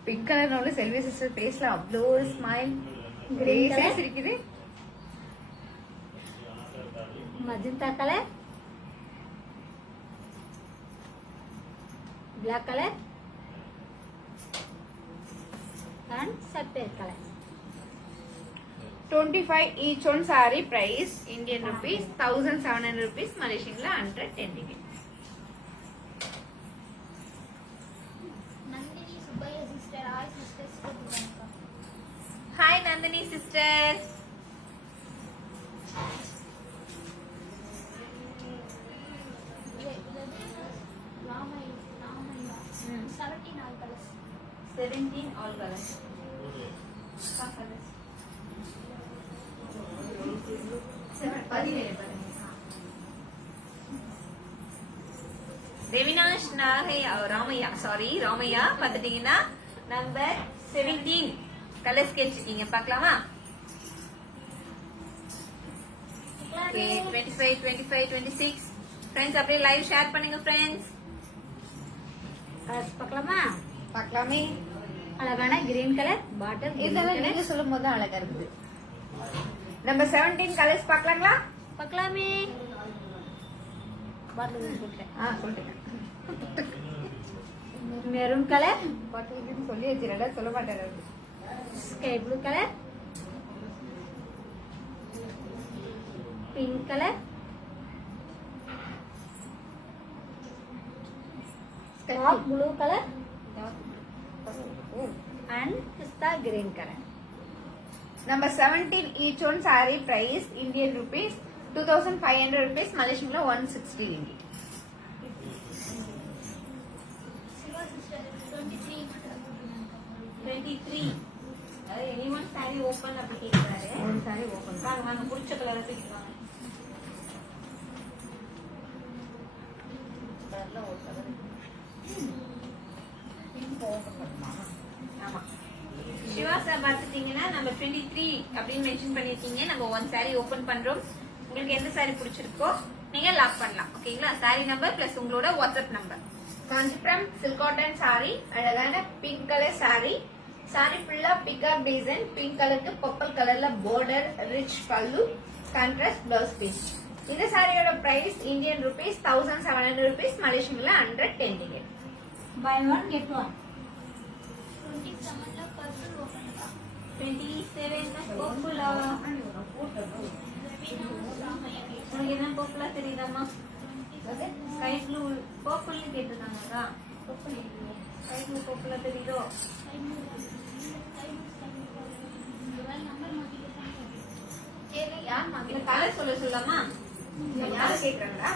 pink colour Selvi sister பேஸ்ல அவ்வளோ ஸ்மைல் Green colour. இருக்குது. Magenta colour, black colour and sapphire colour. 25 each one saree price Indian rupees 1700 rupees, Malaysian la 110 ringgit. Nandini Subbaiah sister hi sisters வணக்கம். Hi Nandini sister. Ramaiah 17 all colours. 17 all colors. Revinash Ramaiah பாத்துட்டீங்கன்னா number 17 colours கேட்டிருக்கீங்க. பார்க்கலாமா? Okay 25 25 26 friends அப்படியே live share பண்ணுங்க friends. Colours பார்க்கலாமா? பார்க்கலாமே. அழகான green colour bottle, இதெல்லாம் நீங்க சொல்லும் போது அழகா இருக்குது. நம்ம 17 கலர்ஸ் பார்க்கலாங்களா? பார்க்கலாமே. பாட்டில் போட்டேன். சொல்லிட்டேன். மெரூன் கலர், பாட்டில் சொல்லி வச்சிருடா, சொல்ல மாட்டேன். Sky blue colour, pink colour, dark blue colour and pista green colour. Number 17 each one saree price Indian rupees 2500 rupees, Malaysian la 160 ringgit. Shiva sister 23 23 anyone saree open அப்படி கேக்குறாரு. ஒரு saree open. வாங்க புடிச்ச கலரை தூக்கிடுவாங்க. ஆமா சிவா சார் பார்த்துட்டீங்கன்னா நம்ம 23 அப்படின்னு மென்ஷன் பண்ணிருக்கீங்க. நம்ம 1 saree ஓபன் பண்றோம். உங்களுக்கு எந்த saree பிடிச்சிருக்கோ நீங்க லாக் பண்ணலாம். ஓகேங்களா? saree நம்பர் பிளஸ் உங்களோட WhatsApp number. Kanchipuram silk cotton saree, அழகான பிங்க் கலர் saree. saree ஃபுல்லா பிகாக் டிசைன், பிங்க் கலருக்கு பர்பிள் கலர்ல border, rich pallu, contrast blouse piece. இந்த சாரியோட price Indian rupees 1700 rupees, Malaysian la 110 ringgit. Buy one get one. 27 ல purple open பண்ணா 27 purple. உங்களுக்கு என்ன பர்பிளா தெரியுதாமா? ஸ்கை ப்ளூ பர்பிள்னு கேட்டிருக்காங்க. ஸ்கை ப்ளூ பர்பிளா தெரியுதோ? நம்பர் மாத்திட்டாங்க. இந்த கலர் சொல்ல சொல்லாமா? யாரு கேக்குறாங்களா?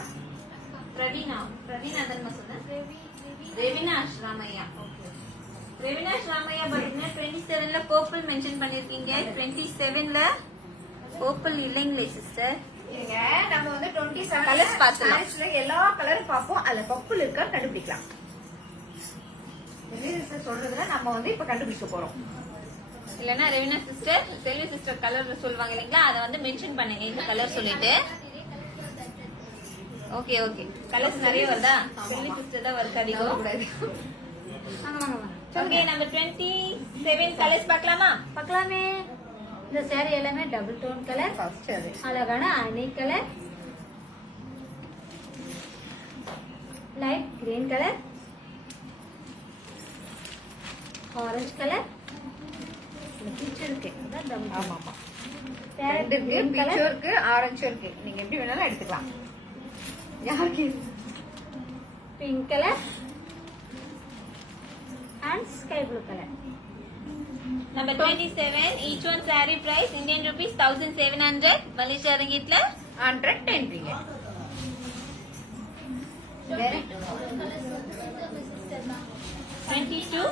பிரவீனா தான் சொன்னேன். ரவி ரெவினாஷ் ராமையா. ரெவினாஷ் ராமையா பாத்தீங்கன்னா 27ல பர்பிள் மென்ஷன் பண்ணிருக்கீங்க. 27ல பர்பிள் இல்லைங்களே சிஸ்டர். இல்லைங்க, நம்ம வந்து 27 Colours பார்த்துலாம். sareesல எல்லா கலரும் பார்ப்போம். அதுல பர்பிள் இருக்கா கண்டுபிடிக்கலாம். சொல்றதுல நம்ம வந்து இப்ப கண்டுபிடிக்க போறோம். இல்லன்னா ரெவினா சிஸ்டர் செல்வி சிஸ்டர் கலர் சொல்லுவாங்க இல்லைங்களா, அதை வந்து மென்ஷன் பண்ணுங்க இந்த கலர் சொல்லிட்டு. ஓகே கலர்ஸ் நிறைய வருதா? செல்வி சிஸ்டர் தான் வருது அதிகம். கூடாது. வாங்க வாங்க வாங்க. ஓகே நம்ம 27 கலர்ஸ் பார்க்கலாமா? பார்க்கலாமே. இந்த saree எல்லாமே டபுள் டோன் கலர், ஃபர்ஸ்ட் அது அழகான அணி colour, light green colour, orange colour, beach இருக்கு. அதான் டபுள். ஆமா ஆமா. பேரட் ரெண்டு இருக்கு, கிரீன் பீச்சும் கலர், இருக்கு, ஆரஞ்சும் இருக்கு. நீங்க எப்படி வேணாலும் எடுத்துக்கலாம். யாருக்கு pink colour and sky blue colour. Number 27 each one saree price Indian rupees 1700, Malaysia ringgitல 110 ringgit. வேற 22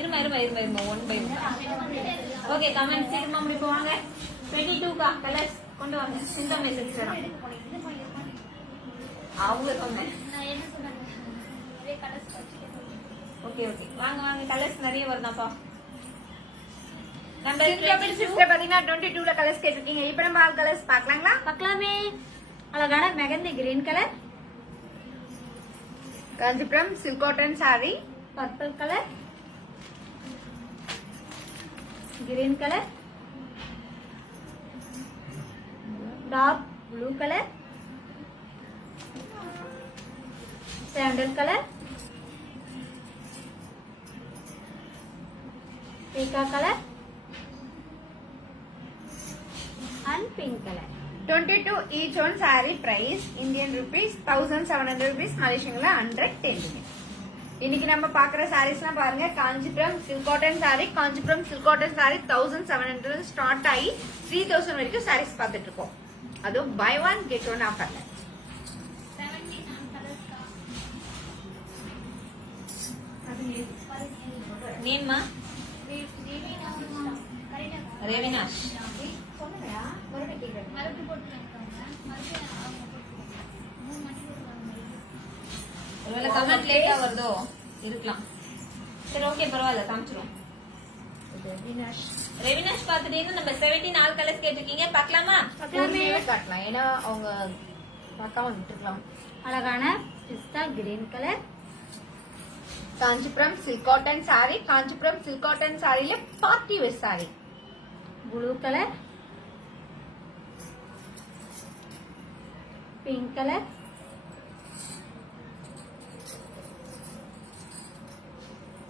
இருமா 1 by 1. ஓகே கமெண்ட் சீக்கிரமா முடிப்போ வாங்க. 22 கா கலர்ஸ் கொண்டு வாங்க. இந்த மெசேஜ் தரோம். அவங்க சொன்னேன். நான் என்ன சொன்னேன் நிறைய கலர்ஸ் வச்சுக்கேன். ஓகே ஓகே வாங்க வாங்க கலர்ஸ் நிறைய வருதாப்பா. நம்பர் சில்க் சிஸ்டர் பாத்தீங்கன்னா 22 ல கலர்ஸ் கேட்டிருக்கீங்க. இப்போ நம்ம ஆல் கலர்ஸ் பார்க்கலாங்களா? பார்க்கலாமே. அழகான mehndi green colour, Kanchipuram silk cotton saree, purple colour, green colour, dark blue colour, sandal colour, பீகா colour and pink color. 22 each one saree price Indian rupees 1700 rupees, Malaysian 110. இன்னைக்கு நம்ம பாக்குற சாரீஸ்லாம் பாருங்க. Kanchipuram silk cotton saree, Kanchipuram silk cotton saree 1700 start ஆகி 3000 வரைக்கும் சாரீஸ் பார்த்துட்டு இருக்கோம். அதுவும் பை ஒன் கெட் ஒன் ஆஃபர்ல. 79 கலர்ஸ் கா. நேம்மா ரேவினா கரெக்டா ரேவினாஷ். சொன்னயா மறுபடியும் கேக்குறேன். மறுபடியும் போட்டுருக்காங்க. மறுபடியும் அவங்க போட்டுருக்காங்க. 3 மணி போட்டுருக்காங்க. ஒருவேளை கமெண்ட் லேட்டா வருதோ இருக்கலாம். சரி ஓகே பரவாயில்ல காமிச்சிரும். ரவினாஷ் ரேவினாஷ் பாத்துட்டீங்கன்னா நம்ம 17 ஆல் கலர்ஸ் கேட்டிருக்கீங்க. பார்க்கலாமா? பார்க்கலாமே. காட்டலாம் ஏன்னா அவங்க பார்க்காம விட்டுருக்கலாம். அழகான பிஸ்தா green colour, Kanchipuram silk cotton saree, Kanchipuram silk cotton சாரியில party wear saree, blue colour, pink colour,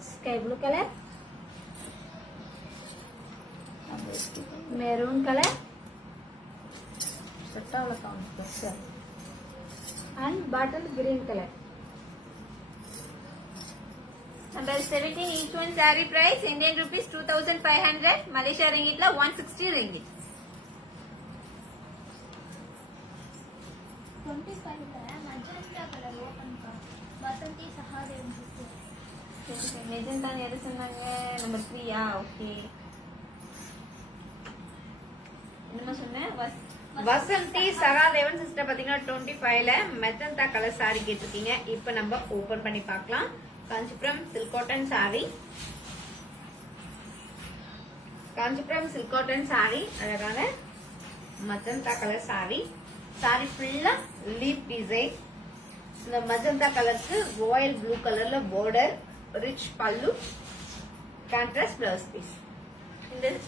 sky blue colour, maroon colour செட்டாவில் காமிச்சு and bottle green color. Number 17 each one saree price Indian rupees 2500, Malaysia ringgit la 160 ringgit. 25 magenta colour open கா. Vasanthi சஹாதேவ் sister. Magenta எது சொன்னாங்க? Number 3 okay. என்னமா சொன்னேன்? Vasanthi Sahadevan sister பாத்தீங்கன்னா 25 ல magenta colour saree கேட்டிருக்கீங்க. இப்ப நம்ம ஓபன் பண்ணி பார்க்கலாம். Kanchipuram silk cotton saree, Kanchipuram silk cotton saree அழகான மெஜந்தா கலர் saree. saree ஃபுல்லா லீப் டிசைன். இந்த மெஜந்தா கலருக்கு ராயல் ப்ளூ கலர்ல பார்டர், ரிச் பல்லு, கான்ட்ராஸ்ட் பிளவுஸ் பீஸ்.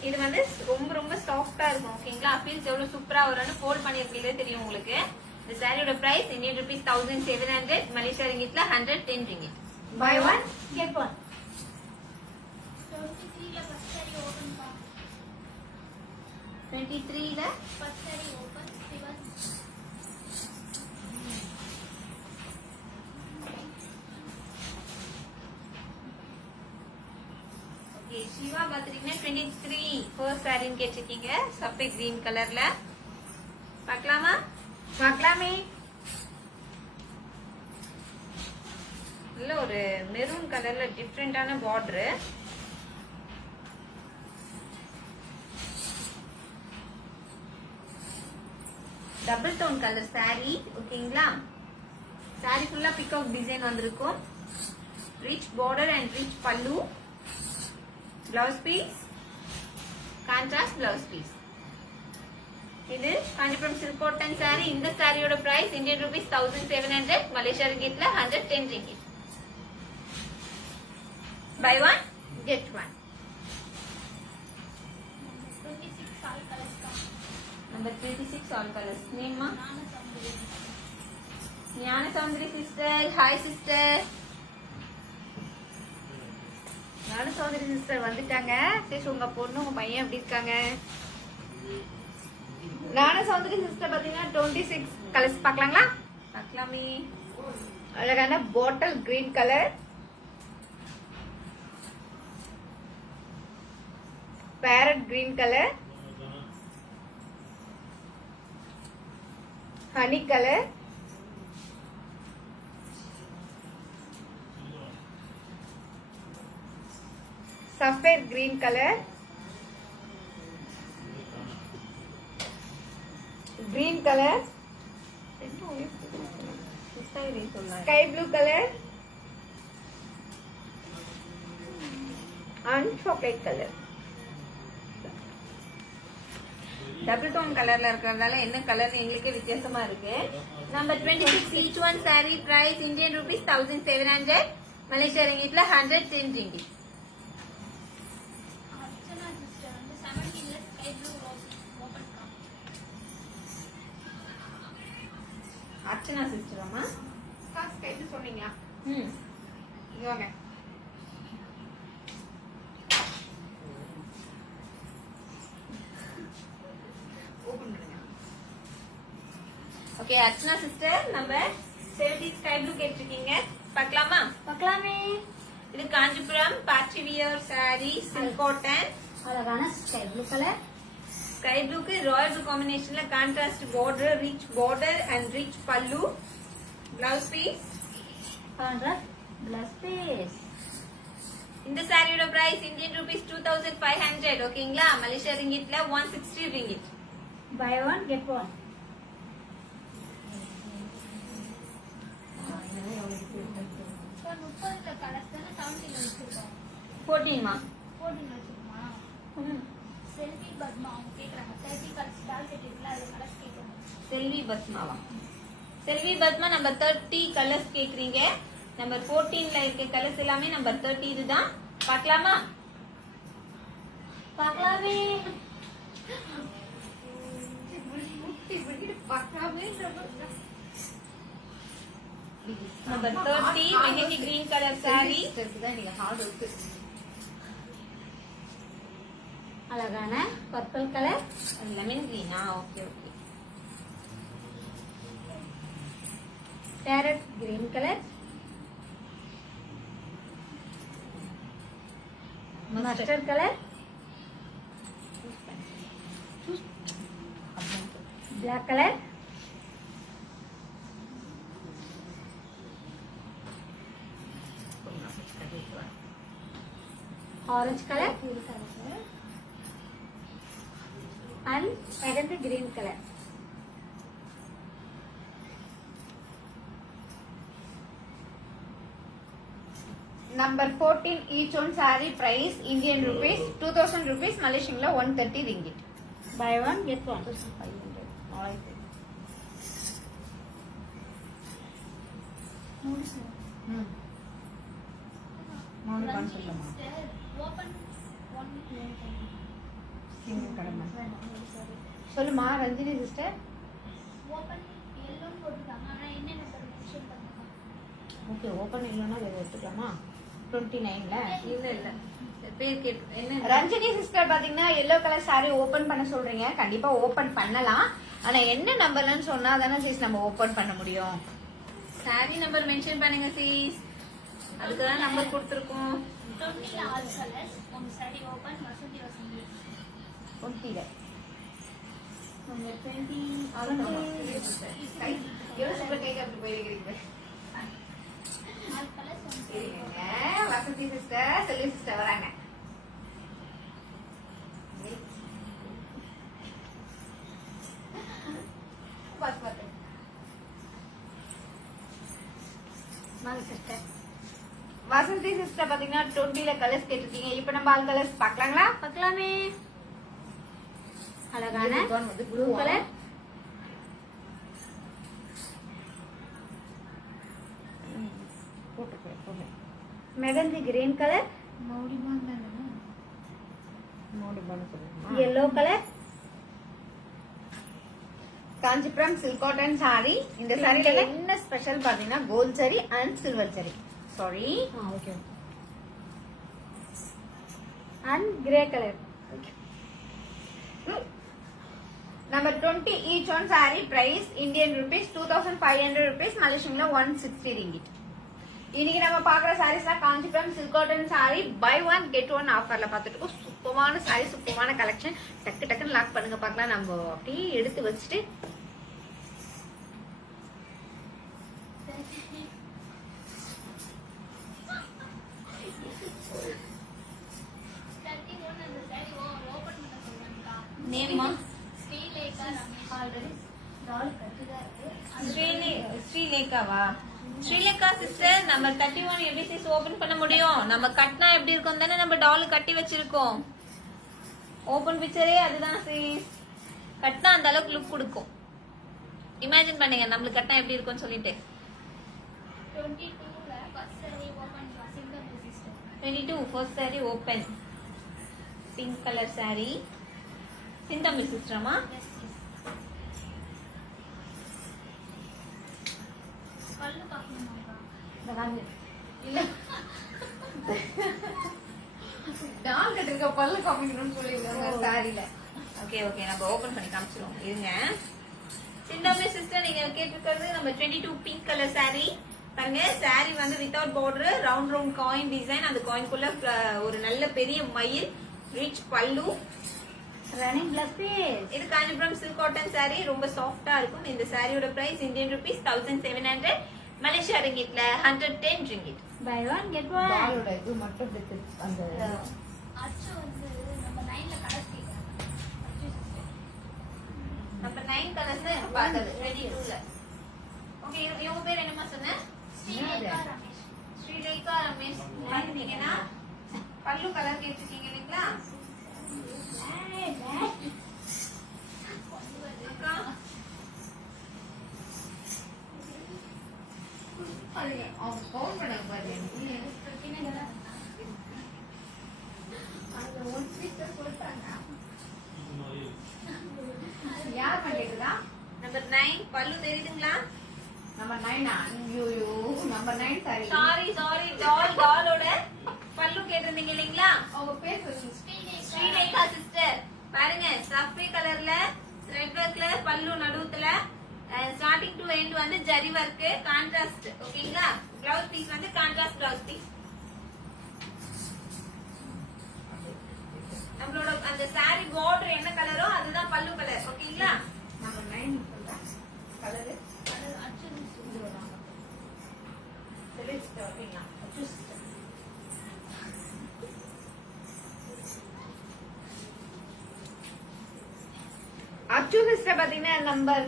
இது வந்து ரொம்ப ரொம்ப சாஃப்டா இருக்கும். ஓகேங்களா? ஃபீல்ஸ் எவ்வளவு சூப்பரா வரும்னு ஃபோல்ட் பண்ணிருக்கீங்களே தெரியும் உங்களுக்கு. இந்த சாரியோட பிரைஸ் இந்தியன் ருபீஸ் 1700, மலேசியா ரிங்கிட்ல 110 ringgit. Buy one Get one. 23 ல ஃபர்ஸ்ட் சாரி ஓபன் கா. 23 ல first sorry open Sivan. Okay Siva பாத்துட்டீங்கன்னா 23 ஃபர்ஸ்ட் சாரின்னு கேட்டிருக்கீங்க. சப்பை கிரீன் கலர்ல. பார்க்கலாமா? பார்க்கலாமே. நல்ல ஒரு மெரூன் கலர்ல டிஃப்ரெண்டான border. Double tone colour saree. ஓகேங்களா? saree ஃபுல்லா பிகாக் டிசைன் வந்திருக்கும். Rich border and rich pallu. Blouse piece, contrast blouse piece. இது காஞ்சிபுரம் சில்க் காட்டன் saree. இந்த சாரியோட பிரைஸ் இந்தியன் ருபீஸ் 1700, மலேசியா ரிங்கிட்ல 110 ringgit. Buy one get one. 26 all colours கா. Number 26 all colours. நேம்மா நான சம்பவி. ஞான சௌந்தரி சிஸ்டர். Hi sister. ஞான சௌந்தரி சிஸ்டர் வந்துட்டாங்க. சரி உங்க பொண்ணு உங்க பையன் எப்படி இருக்காங்க? ஞான சௌந்தரி சிஸ்டர் பாத்தீங்கன்னா 26 கலர்ஸ் பார்க்கலாங்களா? பார்க்கலாமே. அழகான bottle green colour, parrot green colour, honey colour, sapphire green colour, green colour, sky blue colour and chocolate colour. Double tone கலர்ல இருக்கறதால என்ன கலர் எங்களுக்கே வித்தியாசமா இருக்கு. Number 26 each one saree price Indian rupees 1700, Malaysia ringgitல 110 ringgit. அர்ச்சனா சிஸ்டர் வந்து 17ல sky blue rose open பண்ணா. அர்ச்சனா சிஸ்டரமா? ஸ்கை ப்ளூ சொன்னீங்களா? ம். இங்க வாங்க. ஓபன் பண்ணுங்க. Okay Archana sister number 70 sky blue கேட்டிருக்கீங்க. பார்க்கலாமா? பார்க்கலாமே. இது Kanchipuram party wear saree silk cotton. அழகான ஸ்கை ப்ளூ கலர். ஸ்கை ப்ளூக்கு ராயல் ப்ளூ காம்பினேஷன்ல contrast border, rich border and rich pallu. Blouse piece. Contrast blouse piece. இந்த சாரியோட பிரைஸ் இந்தியன் ரூபீஸ் 2500. ஓகேங்களா? மலேசியா ரிங்கிட்ல 160 ringgit. Buy one get one. இப்போ 30ல colours தான 17ல வச்சிருக்கோம். 14 மா. 14ல வச்சிருக்கோமா? செல்வி பத்மா அவங்க கேக்குறாங்க 30 கலர்ஸ் டால் கேட்டிருக்கல அது கலர்ஸ் கேக்குறாங்க. செல்வி பத்மாவா? செல்வி பத்மா நம்பர் 30 கலர்ஸ் கேக்குறீங்க. நம்பர் 14ல இருக்க கலர்ஸ் எல்லாமே நம்பர் 30 இதுதான். பார்க்கலாமா? பார்க்கலாமே. Number 30 mehndi green colour saree. நீங்க ஹார்ட் ஒர்க். அழகான பர்பிள் கலர். லெமன் கிரீனா? Okay okay. Carrot green colour. Mustard colour. Black colour. Orange colour and mehndi green colour. Number 14 each one saree price Indian rupees 2000 rupees, Malaysian la 130 ringgit. Buy one get one. 500. Sister open 1 சொல்லுமா Ranjini sister. Open எல்லோன்னு போட்டுருக்காங்க ஆனா என்ன number mention பண்ணுங்க. Okay open இல்லைன்னா வேற எடுத்துக்கலாமா? 29ல இல்ல இல்ல பேர் கேட்டு என்ன ரஞ்சினி சிஸ்டர் பாத்தீங்கன்னா எல்லோ கலர் saree ஓபன் பண்ண சொல்றீங்க. கண்டிப்பா ஓபன் பண்ணலாம். ஆனா என்ன நம்பர்லன்னு சொன்னா தானே சீஸ் நம்ம ஓபன் பண்ண முடியும். சாரி நம்பர் மென்ஷன் பண்ணுங்க சீஸ். அதுக்கு தான் நம்பர் கொடுத்துருக்கோம். 20ல all colours one sari open Vasanthi 20ல நம்பர் 20 எவ்வளவு சூப்பர் கேக் அப்படி போயிருக்கீங்க. ஆல் கலர்ஸ் ஒன் சரிங்க வசந்தி சிஸ்டர் செல்வி சிஸ்டர் வராங்க. பாத்து பாத்து வாங்க சிஸ்டர். வசந்தி சிஸ்டர் பாத்தீங்கன்னா 20ல கலர்ஸ் கேட்டிருக்கீங்க. இப்ப நம்ம ஆல் கலர்ஸ் பார்க்கலாங்களா? பார்க்கலாமே. அழகான வந்து blue colour. Mehendi green colour. yellow colour. Kanchipuram silk cotton saree. இந்த சாரில என்ன ஸ்பெஷல் பாத்தீங்கன்னா gold zari and silver zari. Saree okay. And grey colour. Number 20 each one saree price Indian rupees 2500 rupees, Malaysian la 160 ringgit. இன்னைக்கு நம்ம பாக்குற சாரீஸ்லாம் Kanchipuram silk cotton sari buy one get one ஆஃபர்ல பாத்துட்டு இருக்கோம். சூப்பரான சாரி, சூப்பரான கலெக்ஷன். டக்கு டக்குன்னு லாக் பண்ணுங்க பார்க்கலாம். நம்ம அப்படியே எடுத்து வச்சுட்டு நேமா ஸ்ரீலேகா ரமேஷ் ஆல்ரெடி டால் கட்டி தான் இருக்கு. ஸ்ரீலேகாவா? ஸ்ரீலேகா சிஸ்டர் நம்பர் 31 எப்படி சிஸ் ஓபன் பண்ண முடியும்? நம்ம கட்டினா எப்படி இருக்கும் தானே நம்ம டால் கட்டி வச்சிருக்கோம். ஓபன் பிக்சரே அதுதான் சிஸ். கட்டினா அந்த அளவுக்கு லுக் கொடுக்கும். இமேஜின் பண்ணுங்க நம்மளுக்கு கட்டினா எப்படி இருக்கும்னு சொல்லிட்டு. 22ல ஃபர்ஸ்ட் saree ஓபன் சிங்கம் sister. 22 first saree open. Pink color saree. சிந்தமிழ் சிஸ்டமா? Yes yes. பல்லு பார்க்கணுமா? இந்த வாங்க. இல்ல டால் கட்டிருக்க பல்லு காமிக்கணும்னு சொல்லிருக்காங்க சாரில. ஓகே ஓகே நம்ம ஓபன் பண்ணி காமிச்சிருவோம் இருங்க. சிந்தாமே சிஸ்டர் நீங்க கேட்டிருக்கிறது நம்ம 22 பிங்க் கலர் saree. பாருங்க saree வந்து without border round round coin design. அந்த காயின்குள்ள ஒரு நல்ல பெரிய மயில் rich pallu. Running blouse piece. இது காஞ்சிபுரம் சில்க் காட்டன் saree ரொம்ப சாஃப்டா இருக்கும். இந்த சாரியோட பிரைஸ் இந்தியன் ருபீஸ் 1700, மலேசியா ரிங்கிட்ல 110 ringgit. Buy one get one. டாலோட இது மட்டும் அந்த அச்சு வந்து நம்ம 9ல கலர் கேக்குறாங்க. அச்சு சிஸ்டர். நம்பர் 9 கலர்ஸ் தான் பார்த்தது 22ல. ஓகே இவங்க பேர் என்னமா சொன்ன? ஸ்ரீலேகா ரமேஷ். ஸ்ரீலேகா ரமேஷ். பாத்தீங்கன்னா பல்லு கலர் கேட்டிருக்கீங்க இல்லைங்களா அக்கா? அவங்க ஃபோன் பண்ண பாரு அந்த ஒன் ஸ்பீக்கர் சொல்லிட்டாங்க. யார் பண்ணிட்டுதா? நம்பர் 9 பல்லு தெரியுதுங்களா? நம்பர் 9 ஐயோ நம்பர் 9 சாரி. சாரி டாலோட பல்லு கேட்டிருந்தீங்க இல்லைங்களா? அவங்க பேர் சொல்லுங்க. ஸ்ரீலேகா சிஸ்டர் பாருங்க சஃபி கலர்ல ரெட் ஒர்க்ல பல்லு நடுவுல ஸ்டார்டிங் டு எண்ட் வந்து ஜரி ஒர்க் கான்ட்ராஸ்ட். ஓகேங்களா? பிளவுஸ் பீஸ் வந்து கான்ட்ராஸ்ட் பிளவுஸ் பீஸ். நம்மளோட அந்த saree border என்ன கலரோ அதுதான் பல்லு கலர். ஓகேங்களா? நம்பர் 9 சொல்றா கலர் அச்சு சிஸ்டர். செலக்ட் ஓகேங்களா? அச்சு சிஸ்டர் பாத்தீங்கன்னா நம்பர்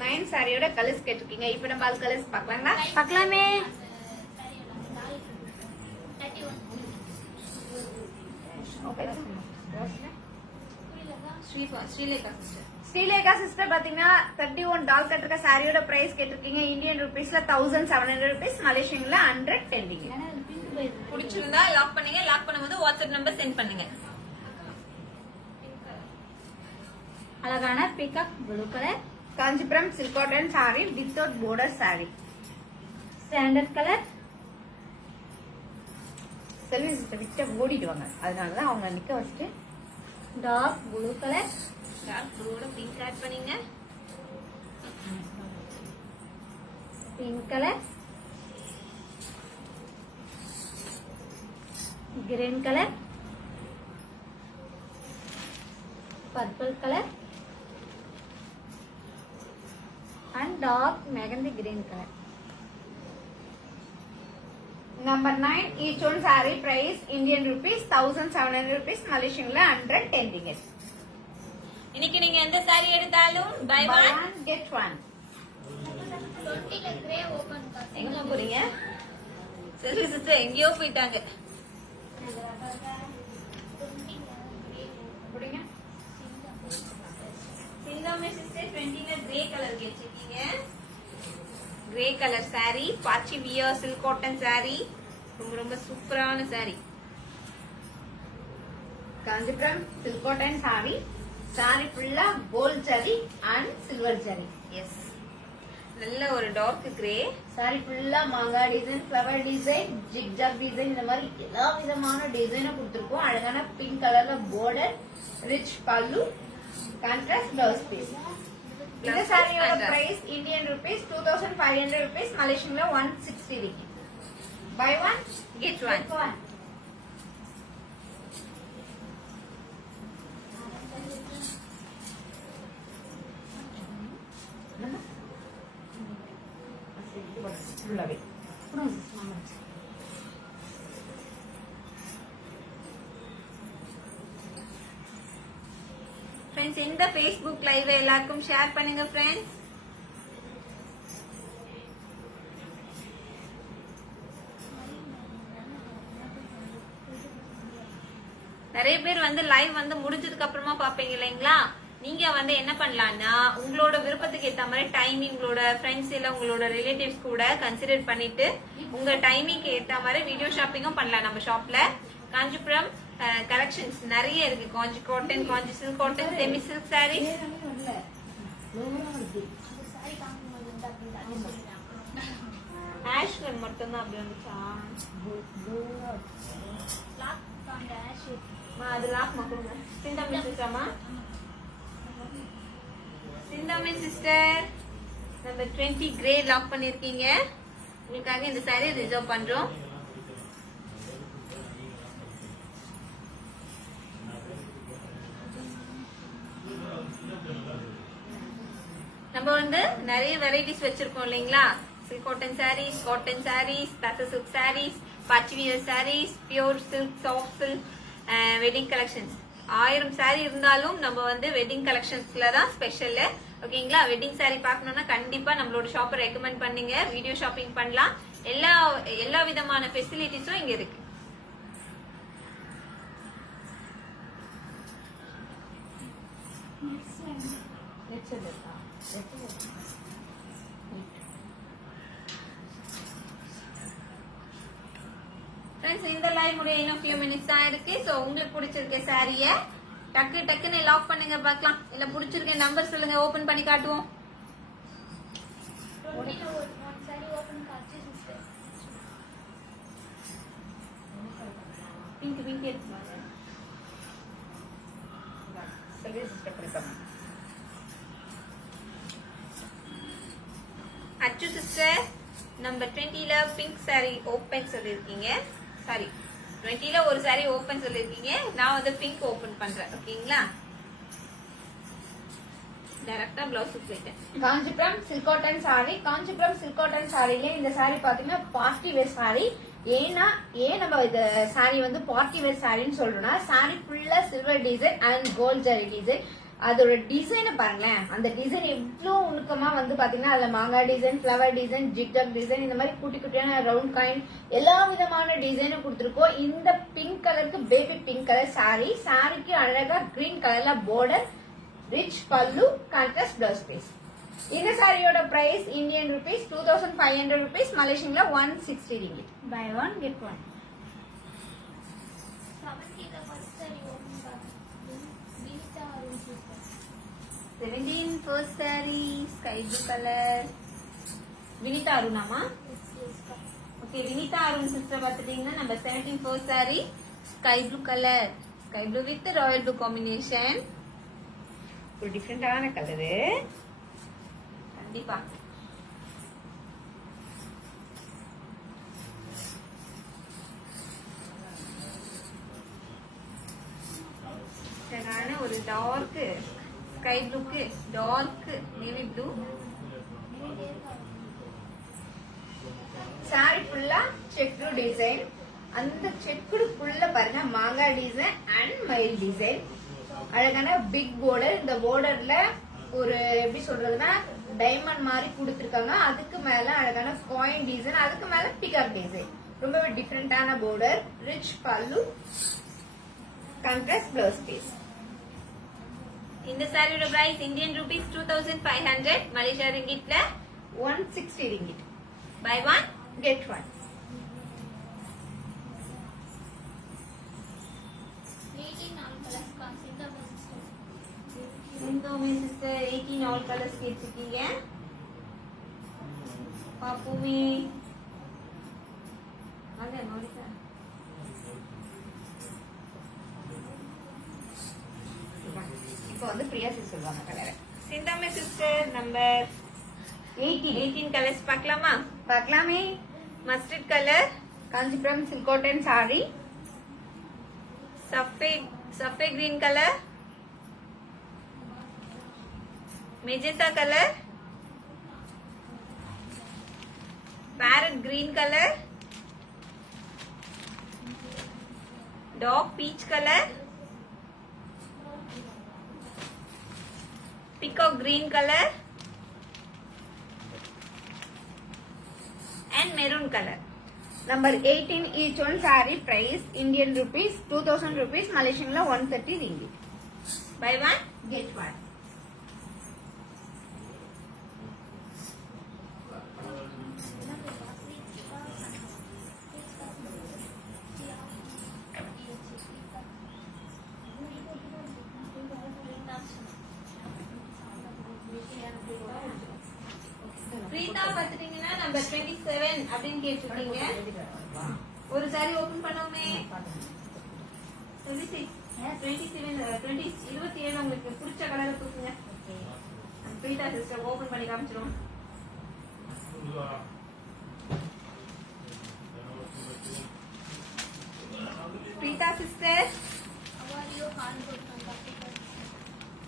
9 சாரியோட கலர்ஸ் கேட்டிருக்கீங்க. இப்போ நம்ம அது கலர்ஸ் பார்க்கலாங்களா? பார்க்கலாமே. saree நம்ம டால் 31. புரியலதா? ஸ்ரீலேகா சிஸ்டர் ஸ்ரீலேகா சிஸ்டர் பாத்தீங்கன்னா 31 டால் கட்டிருக்க சாரியோட பிரைஸ் கேட்டிருக்கீங்க. இந்தியன் ருபீஸ்ல 1700 ருபீஸ், மலேசியன்ல 110. ஏன்னா அது பிங்க் போயிருக்கு. பிடிச்சிருந்தா லாக் பண்ணுங்க. லாக் பண்ணும்போது வாட்ஸ்அப் நம்பர் சென்ட் பண்ணுங்க. அழகான peacock blue colour. Kanchipuram silk cotton sari without border sari. Standard colour. Selvi sister விட்ட ஓடிடுவாங்க, அதனாலதான் அவங்க நிக்க வச்சுட்டு டார்க் ப்ளூ கலர். டார்க் ப்ளூவோட பிங்க் ஆட் பண்ணீங்க. Pink colour. Green colour. Purple colour and dark megandy green color. Number 9 each one saree price Indian rupees 1700 rupees, Malaysian 110 ringgit. இன்னைக்கு நீங்க எந்த saree எடுத்தாலும் buy Buy one one get one. 20ல grey open காசு. எங்க போறீங்க? சரி சிஸ்டர் எங்கேயோ போயிட்டாங்க. 20ல கிரே புடிங்க. சிந்தாமே சிஸ்டர் 20ல கிரே கலர் கேட்டிருக்கீங்க. Grey colour saree பாச்சி wear silk cotton saree ரொம்ப ரொம்ப சூப்பரான saree. Kanjipuram silk cotton saree. Saree full of gold zari and silver zari. Yes நல்ல ஒரு dark grey. Saree full of manga design, flower design, zigzag design இந்த மாதிரி எல்லா விதமான டிசைனும் கொடுத்திருக்கோம். அழகான பிங்க் கலர்ல border, rich pallu, contrast blouse piece. இந்த சாரியோட பிரைஸ் இந்தியன் ருபீஸ் 2500 rupees, மலேசியன்ல 160 ringgit. Buy one Get one. get one. ஃபுல்லாவே ஃப்ரெண்ட்ஸ் இந்த Facebook லைவ் எல்லாருக்கும் ஷேர் பண்ணுங்க ஃப்ரெண்ட்ஸ். நிறைய பேர் வந்து லைவ் வந்து முடிஞ்சதுக்கு அப்புறமா பாப்பீங்க இல்லைங்களா? நீங்க வந்து என்ன பண்ணலாம்னா உங்களோட விருப்பத்துக்கு ஏத்த மாதிரி டைமிங் உங்களோட ஃப்ரெண்ட்ஸ் இல்ல உங்களோட ரிலேட்டிவ்ஸ் கூட கன்சிடர் பண்ணிட்டு உங்க டைமிங்க்கு ஏத்த மாதிரி வீடியோ ஷாப்பிங்கும் பண்ணலாம். நம்ம ஷாப்ல காஞ்சிபுரம் கலெக்ஷன்ஸ் நிறைய இருக்கு. Kanchi cotton, Kanchi silk cotton, semi silk saris. அந்த சாரி காமிக்கும்போது வந்து அப்படி தான் சொல்லிட்டாங்க. ஆஷ் கலர் மட்டும் தான் அப்படி வந்துச்சா? லாக் அந்த ஆஷ் அது லாக் மட்டும். சிந்தாமணி சிஸ்டமா? Chintamani sister number 20 grey lock பண்ணிருக்கீங்க. உங்களுக்காக இந்த சாரி ரிசர்வ் பண்றோம். நம்ம வந்து நிறைய வெரைட்டிஸ் வச்சிருக்கோம் இல்லைங்களா? Silk cotton saris, cotton saris, tussar silk saris, பச்சுவியர் saris, pure silk, soft silk, wedding collections. 1000 sari இருந்தாலும் நம்ம வந்து வெட்டிங் கலெக்ஷன்ஸ்ல தான் ஸ்பெஷல். ஓகேங்களா? வெட்டிங் சாரி பார்க்கணும்னா கண்டிப்பா நம்மளோட ஷாப்பை ரெக்கமெண்ட் பண்ணுங்க. வீடியோ ஷாப்பிங் பண்ணலாம். எல்லா விதமான ஃபெசிலிட்டிஸும் இங்க இருக்கு. ஃப்ரெண்ட்ஸ், இந்த லைவ் முடிய இன்னும் ஃபியூ மினிட்ஸ் தான் இருக்கு. சோ உங்களுக்கு பிடிச்சிருக்க சாரிய டக்குன்னு லாக் பண்ணுங்க பார்க்கலாம். இல்ல பிடிச்சிருக்க நம்பர் சொல்லுங்க, ஓபன் பண்ணி காட்டுவோம். 20 one saree open காட்சி sister. பிங்க் பிங்க் எடுத்துவாங்க. அச்சு சிஸ்டர் நம்பர் 20ல பிங்க் சாரி ஓபன் சொல்லிருக்கீங்க. சாரி 20ல ஒரு சாரி ஓபன் சொல்லிருக்கீங்க. நான் வந்து பிங்க் ஓபன் பண்றேன். ஓகேங்களா? டைரக்டா பிளவுஸ் போயிட்டேன். Kanchipuram silk cotton sari. Kanchipuram silk cotton சாரில இந்த சாரி பாத்தீங்கன்னா பார்ட்டி வேர் சாரி. ஏன் நம்ம இந்த சாரி வந்து பார்ட்டி வேர் சாரின்னு சொல்றோம்னா, சாரி ஃபுல்லா silver design and gold zari design. அதோட டிசைனை பாருங்களேன். அந்த டிசைன் எவ்வளவு நுணுக்கமா வந்து பாத்தீங்கன்னா அதுல மாங்காய் design, flower design, zigzag design, இந்த மாதிரி குட்டி குட்டியான ரவுண்ட் காயின் எல்லா விதமான டிசைனும் கொடுத்துருக்கோம். இந்த பிங்க் கலருக்கு பேபி பிங்க் கலர் சாரி. சாரிக்கு அழகா கிரீன் கலர்ல பார்டர், ரிச் பல்லு, கான்ட்ராஸ்ட் பிளவுஸ் பீஸ். இந்த சாரியோட பிரைஸ் இந்தியன் ருபீஸ் 2500 rupees, மலேசியன்ல 160 ringgit. Buy one, get one. 70 the first saree open காட்சி. Vinita Arun sister. 17 first saree sky blue color. Vinitha அருணாமா? Yes. Okay, Vinitha Arun sister பார்த்துட்டீங்கன்னா நம்ம 17 first saree sky blue color. Sky blue with royal blue combination. ஒரு டிஃபரெண்டான colour. கண்டிப்பா ஒரு dark sky ப்ளூக்கு dark navy blue. Sari ஃபுல்லா checked design. அந்த செக்குடுக்குள்ள பாருங்க மாங்காய் டிசைன் அண்ட் மயில் டிசைன். அழகான பிக் பார்டர். இந்த பார்டர்ல ஒரு எப்படி சொல்றதுன்னா டைமண்ட் மாதிரி கொடுத்துருக்காங்க. அதுக்கு மேல அழகான காயின் டிசைன், அதுக்கு மேல பிகாக் டிசைன். ரொம்பவே டிஃபரெண்டான பார்டர், ரிச் பல்லு, கான்ட்ராஸ்ட் பிளவுஸ் பீஸ். இந்த சாரியோட பிரைஸ் இந்தியன் ரூபீஸ் 2500, மலேசியா ரிங்கிட்ல 160 ringgit. Buy one Get one. 18 all colors consider sister. சிந்தோமே சிஸ்டர் 18 ஆல் கலர்ஸ் கேட்டிருக்கீங்க. பாப்புமே வாங்க நோடிசா. இப்போ வந்து பிரியா சிஸ் சொல்லுவாங்க கலர். சிந்தாமே சிஸ்டர் நம்பர் 18 கலர்ஸ் பார்க்கலாமா? பார்க்கலாமே. Mustard colour, Kanchipuram silk cotton sari, சஃபே green colour, magenta colour, parrot green colour, dark peach colour, peacock green colour and maroon color. Number 18 each one saree price Indian rupees 2000 rupees, Malaysian la 130 ringgit. Buy one. Get one. Preetha பாத்துட்டீங்கன்னா number 27 அப்படின்னு கேட்டிருக்கீங்க. ஒரு sari open பண்ணோமே. 26 27 27 உங்களுக்கு பிடிச்ச colour தூக்குங்க. Preetha sister open பண்ணி காமிச்சிரும். Preetha sister,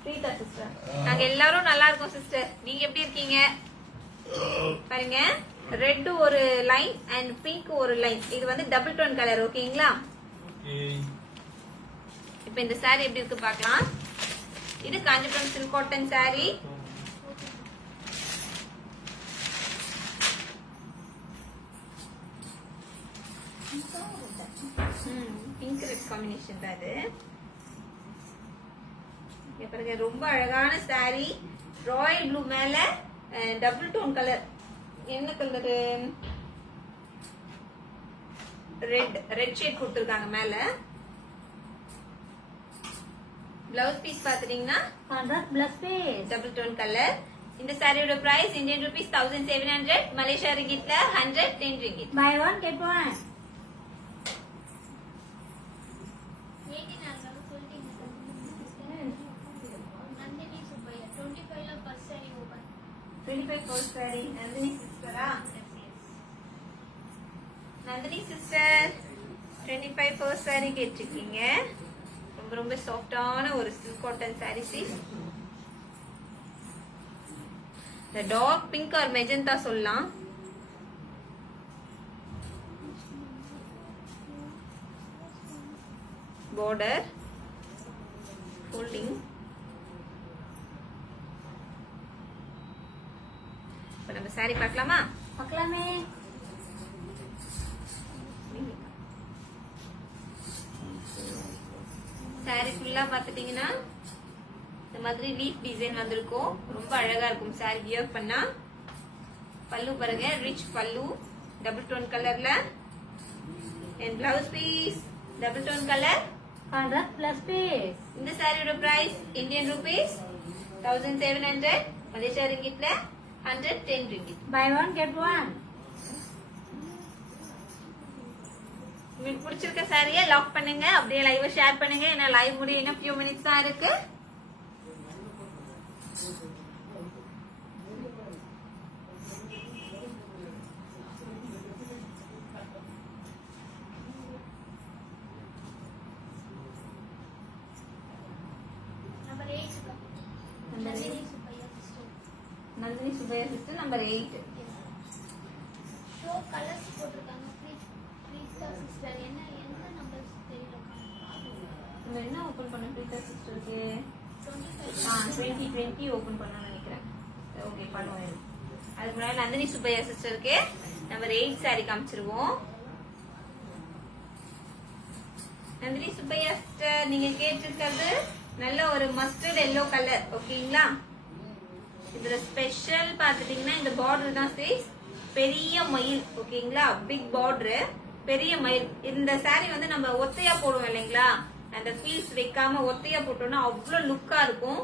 Preetha sister, நாங்க எல்லாரும் நல்லா இருக்கோம் சிஸ்டர். நீங்க எப்படி இருக்கீங்க? பாருங்க, ரெட் ஒரு லைன் அண்ட் பிங்க் ஒரு லைன். இது வந்து டபுள் டோன் கலர். ஓகேங்களா? இப்போ இந்த saree எப்படி இருக்கு பார்க்கலாம். இது Kanchipuram silk cotton saree. Pink red combination தான் இது. இங்க பாருங்க, ரொம்ப அழகான saree. ராயல் ப்ளூ மேல டபுள் டோன் கலர். என்ன கலரு? ரெட் ஷேட் கொடுத்திருக்காங்க மேல. பிளவுஸ் பீஸ் பாத்துட்டீங்கன்னா contrast blouse piece. Double tone colour. இந்த சாரியோட பிரைஸ் இந்தியன் ருபீஸ் 1700, மலேசியா ரிங்கிட்ல 110 ringgit. Buy one get one. Nandini Subbaiah 25 ல first sorry open. 25 first sari Nandini சிஸ்டரா? நந்தினி சிஸ்டர் 25 ஃபர்ஸ்ட் சாரி கேட்டிருக்கீங்க. ரொம்ப ரொம்ப சாஃப்டான ஒரு சில்க் காட்டன் சாரி பீஸ். இந்த டார்க் பிங்க் ஆர் மெஜந்தா சொல்லலாம். border folding. இப்போ நம்ம saree பார்க்கலாமா? பார்க்கலாமே. saree ஃபுல்லா பார்த்துட்டீங்கன்னா இந்த மாதிரி லீஃப் டிசைன் வந்திருக்கும். ரொம்ப அழகா இருக்கும் saree வியர் பண்ணா. பல்லு பாருங்க, ரிச் பல்லு டபுள் டோன் கலர்ல. and blouse piece double tone color. Contrast blouse piece. இந்த சாரியோட பிரைஸ் இந்தியன் ரூபீஸ் 1700, மலேசியா ரிங்கிட்ல 110 ringgit. Buy one get one. உங்களுக்கு பிடிச்சிருக்க சாரியை லாக் பண்ணுங்க, அப்படியே லைவ் ஷேர் பண்ணுங்க. ஏன்னா லைவ் முடிய இன்னும் few minutes தான் இருக்கு. Number 8 Nandini Subbaiah sister. Nandini Subbaiah sister number 8. Show colours போட்டிருக்காங்க. பிரீதா சிஸ்டர் என்ன நம்பர்ஸ் தெரியல. நம்ம என்ன ஓபன் பண்ண பிரீதா சிஸ்டருக்கு? 25 2020 ஓபன் பண்ண நினைக்கிறேன். ஓகே பண்ணுவோம். அதுக்கு முன்னாடி நந்தினி சுப்பையா சிஸ்டருக்கு நம்பர் 8 சாரி காமிச்சிருவோம். நந்தினி சுப்பையா சிஸ்டர், நீங்க கேட்டிருக்கிறது நல்ல ஒரு மஸ்டர்ட் எல்லோ கலர். ஓகேங்களா? இதுல ஸ்பெஷல் பாத்துட்டீங்கன்னா இந்த பார்டர் தான் சைஸ் பெரிய மயில். ஓகேங்களா? பிக் பார்டர், பெரிய மயில். இந்த saree வந்து நம்ம ஒத்தையா போடுவோம் இல்லைங்களா? அந்த பீஸ் வைக்காம ஒத்தையா போட்டோம்னா அவ்வளவு லுக்கா இருக்கும்.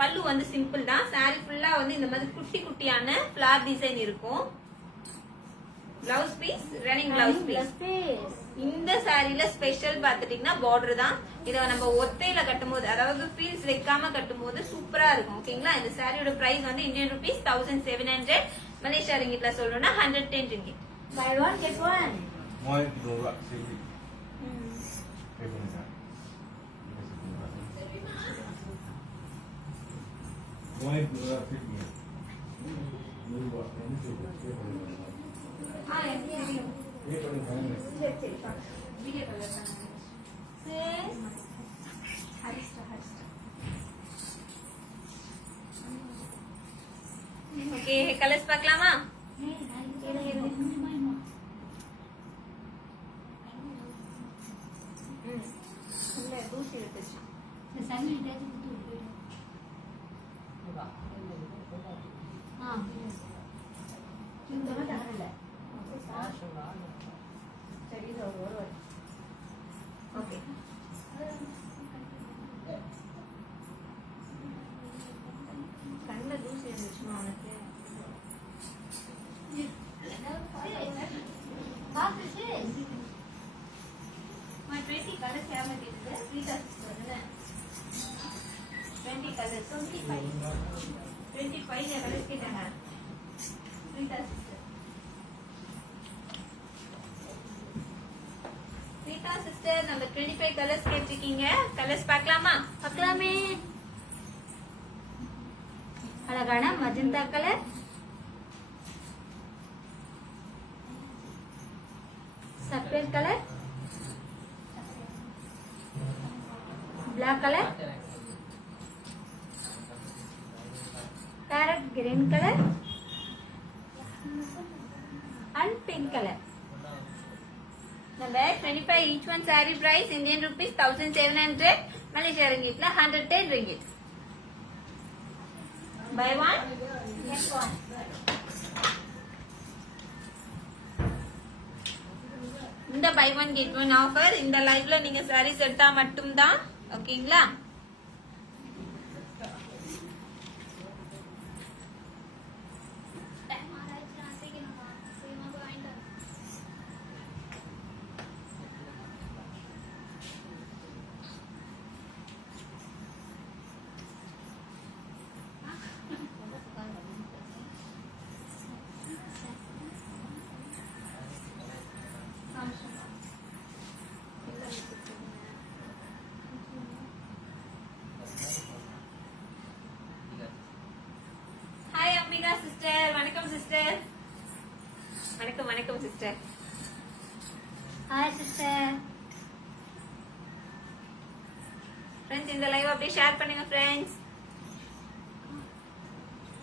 பல்லு வந்து சிம்பிள் தான். saree ஃபுல்லா வந்து இந்த மாதிரி குட்டி குட்டியான ஃபிளவர் டிசைன் இருக்கும். Blouse piece running blouse piece. இந்த சாரில ஸ்பெஷல் பாத்துட்டீங்கன்னா பார்டர் தான். இத நம்ம ஒத்தையில கட்டும்போது, அதாவது பீஸ் வைக்காம கட்டும்போது சூப்பரா இருக்கும். ஓகேங்களா? இந்த சாரியோட பிரைஸ் வந்து இந்தியன் ரூபீஸ் 1700, மலேசியா ரிங்கிட்ல சொல்லணும்னா 110 ringgit. Buy one get one. Moi dua sini. Moi dua sini. Dua ini juga. Ini paling banyak. சரி சரி வீடியோ கலர் தான். ஓகே, கலர்ஸ் பார்க்கலாமா? வைங்க கலர்ஸ் கேட்டாங்க. Rita sister. Rita sister number 25 colours கேட்டிருக்கீங்க. Colours பார்க்கலாமா? பார்க்கலாமே. அழகான magenta colour, sapphire colour, black colour, parrot green colour and pink color. Number 25 each one saree price Indian rupees 1700, Malaysia ringgit la 110 ringgit. Buy one Get one. இந்த buy one get one offer இந்த லைவ்ல நீங்க சாரீஸ் எடுத்தா மட்டும்தான். ஓகேங்களா? Time ஆராய்ச்சி ஆசைக்கணுமா சீக்கிரமா போய் வாங்கிட்டு வரேன். Hi Ambika sister. வணக்கம் சிஸ்டர். வணக்கம் வணக்கம் சிஸ்டர். Hi sister. ஃப்ரெண்ட்ஸ் இந்த லைவ் அப்படியே ஷேர் பண்ணுங்க ஃப்ரெண்ட்ஸ்.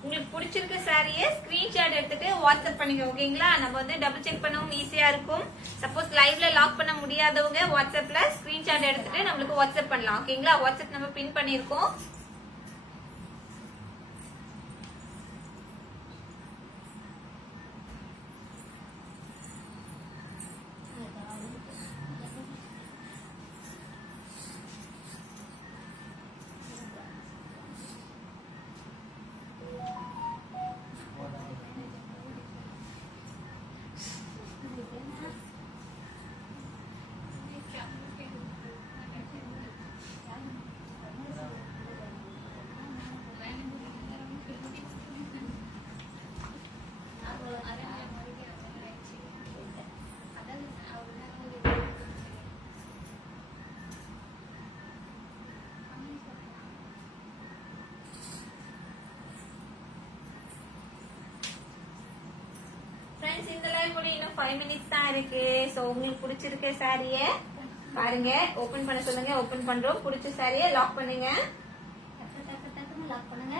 உங்களுக்கு பிடிச்சிருக்க சாரியை ஸ்கிரீன்ஷாட் எடுத்துட்டு வாட்ஸ்அப் பண்ணுங்க. ஓகேங்களா? நம்ம வந்து டபுள் செக் பண்ணவும் ஈஸியா இருக்கும். சப்போஸ் லைவ்ல லாக் பண்ண முடியாதவங்க வாட்ஸ்அப்ல ஸ்கிரீன்ஷாட் எடுத்துட்டு நம்மளுக்கு வாட்ஸ்அப் பண்ணலாம். ஓகேங்களா? வாட்ஸ்அப் நம்ம பின் பண்ணிருக்கோம். ஃப்ரெண்ட்ஸ் இந்த லைவ் கூட இன்னும் 5 மினிட்ஸ் தான் இருக்கு. சோ உங்களுக்கு பிடிச்சிருக்க சாரியை பாருங்க, ஓபன் பண்ண சொல்லுங்க. ஓபன் பண்றோம். பிடிச்ச சாரியை லாக் பண்ணுங்க. டக்கு டக்கு டக்குன்னு லாக் பண்ணுங்க.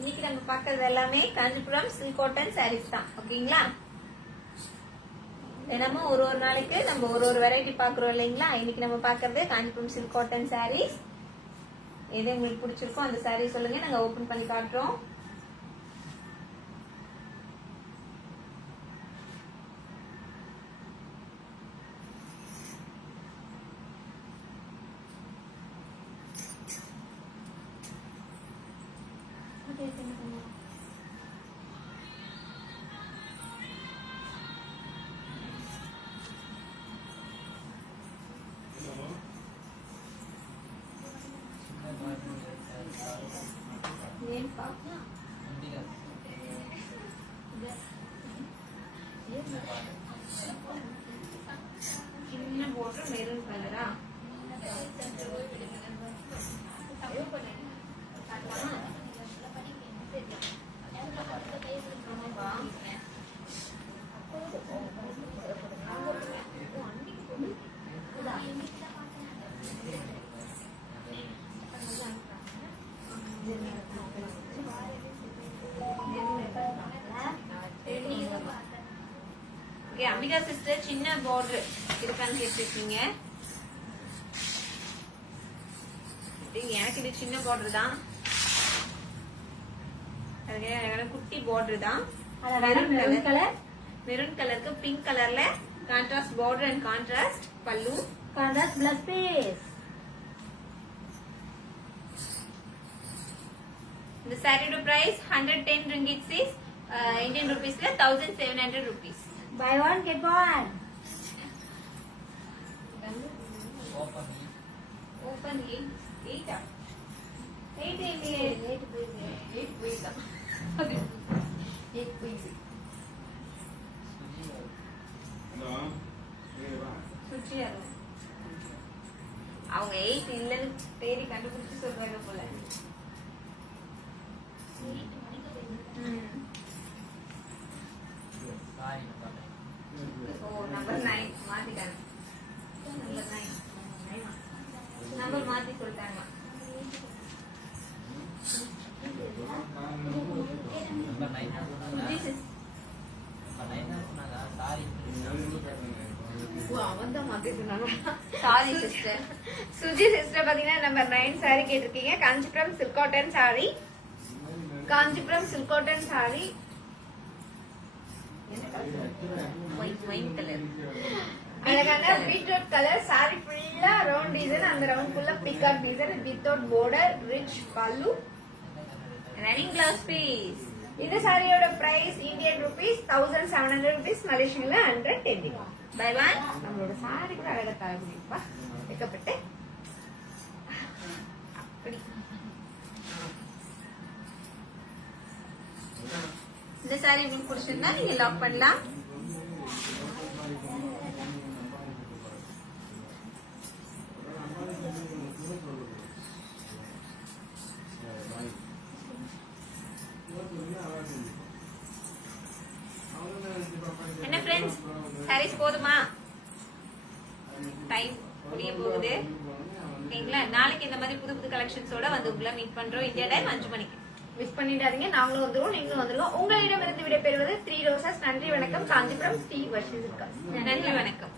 இன்னைக்கு நம்ம பார்க்கறது எல்லாமே காஞ்சிபுரம் சில்க் காட்டன் சாரீஸ் தான். ஓகேங்களா? தினமும் ஒரு ஒரு நாளைக்கு நம்ம ஒரு ஒரு வெரைட்டி பாக்குறோம் இல்லைங்களா? இன்னைக்கு நம்ம பார்க்கறது காஞ்சிபுரம் சில்க் காட்டன் சாரீஸ். எது உங்களுக்கு பிடிச்சிருக்கோ அந்த சாரீ சொல்லுங்க, நாங்க ஓபன் பண்ணி காட்டுறோம். சின்ன போட்டு மெரூன் கலரா ஓகே அம்பிகா சிஸ்டர் சின்ன பார்டர் இருக்கான்னு கேட்டிருக்கீங்க. எனக்கு இது சின்ன பார்டர் தான், குட்டி பார்டர் தான். மெரூன் கலர், மெரூன் கலருக்கு பிங்க் கலர்ல contrast border and contrast pallu. Contrast blouse piece. இந்த சாரியோட price 110 ringgit is Indian rupees 1700 rupees. Buy one get one. Open 8 அவங்க 8 இல்லன்னு தேடி கண்டுபிடிச்சு சொல்றாங்க போல. ஓ நம்பர் 9 மாத்திட்டாங்க. நம்பர் மாத்தி சொல்லிட்டாங்க. அவன் தான் மாத்தி சொன்னாங்க. Sorry sister. சுஜி சிஸ்டர் பாத்தீங்கன்னா நம்பர் 9 சாரி கேட்டிருக்கீங்க. Kanchipuram silk cotton sari. Kanchipuram silk cotton sari. White colour அழகான பீட்ரூட் கலர் சாரி ஃபுல்லா ரவுண்ட் டிசைன். அந்த ரவுண்ட் ஃபுல்லா peacock design without border, rich pallu, running glass piece. இந்த சாரியோட பிரைஸ் இந்தியன் ருபீஸ் 1700 rupees, மலேசியன்ல 110. Buy one. நம்மளோட சாரி கூட அழகா தரப்பா வைக்கப்பட்டு அப்படி. இந்த சாரி உங்களுக்கு பிடிச்சிருந்தா நீங்க லாக் பண்ணலாம். என்ன ஃப்ரெண்ட்ஸ், சாரீஸ் போதுமா? டைம் முடிய போகுது. ஓகேங்களா, நாளைக்கு இந்த மாதிரி புது புது கலெக்ஷன்ஸோட வந்து உங்களை மீட் பண்றோம். இந்தியா டைம் 5 மணிக்கு. மிஸ் பண்ணிடாதீங்க. நாங்களும் வந்துருவோம், நீங்களும் வந்துருவோம். உங்களிடமிருந்து விடைபெறுவது 3 ரோசஸ். நன்றி வணக்கம். காஞ்சிபுரம் ஸ்ரீ வர்ஷிஸ். நன்றி வணக்கம்.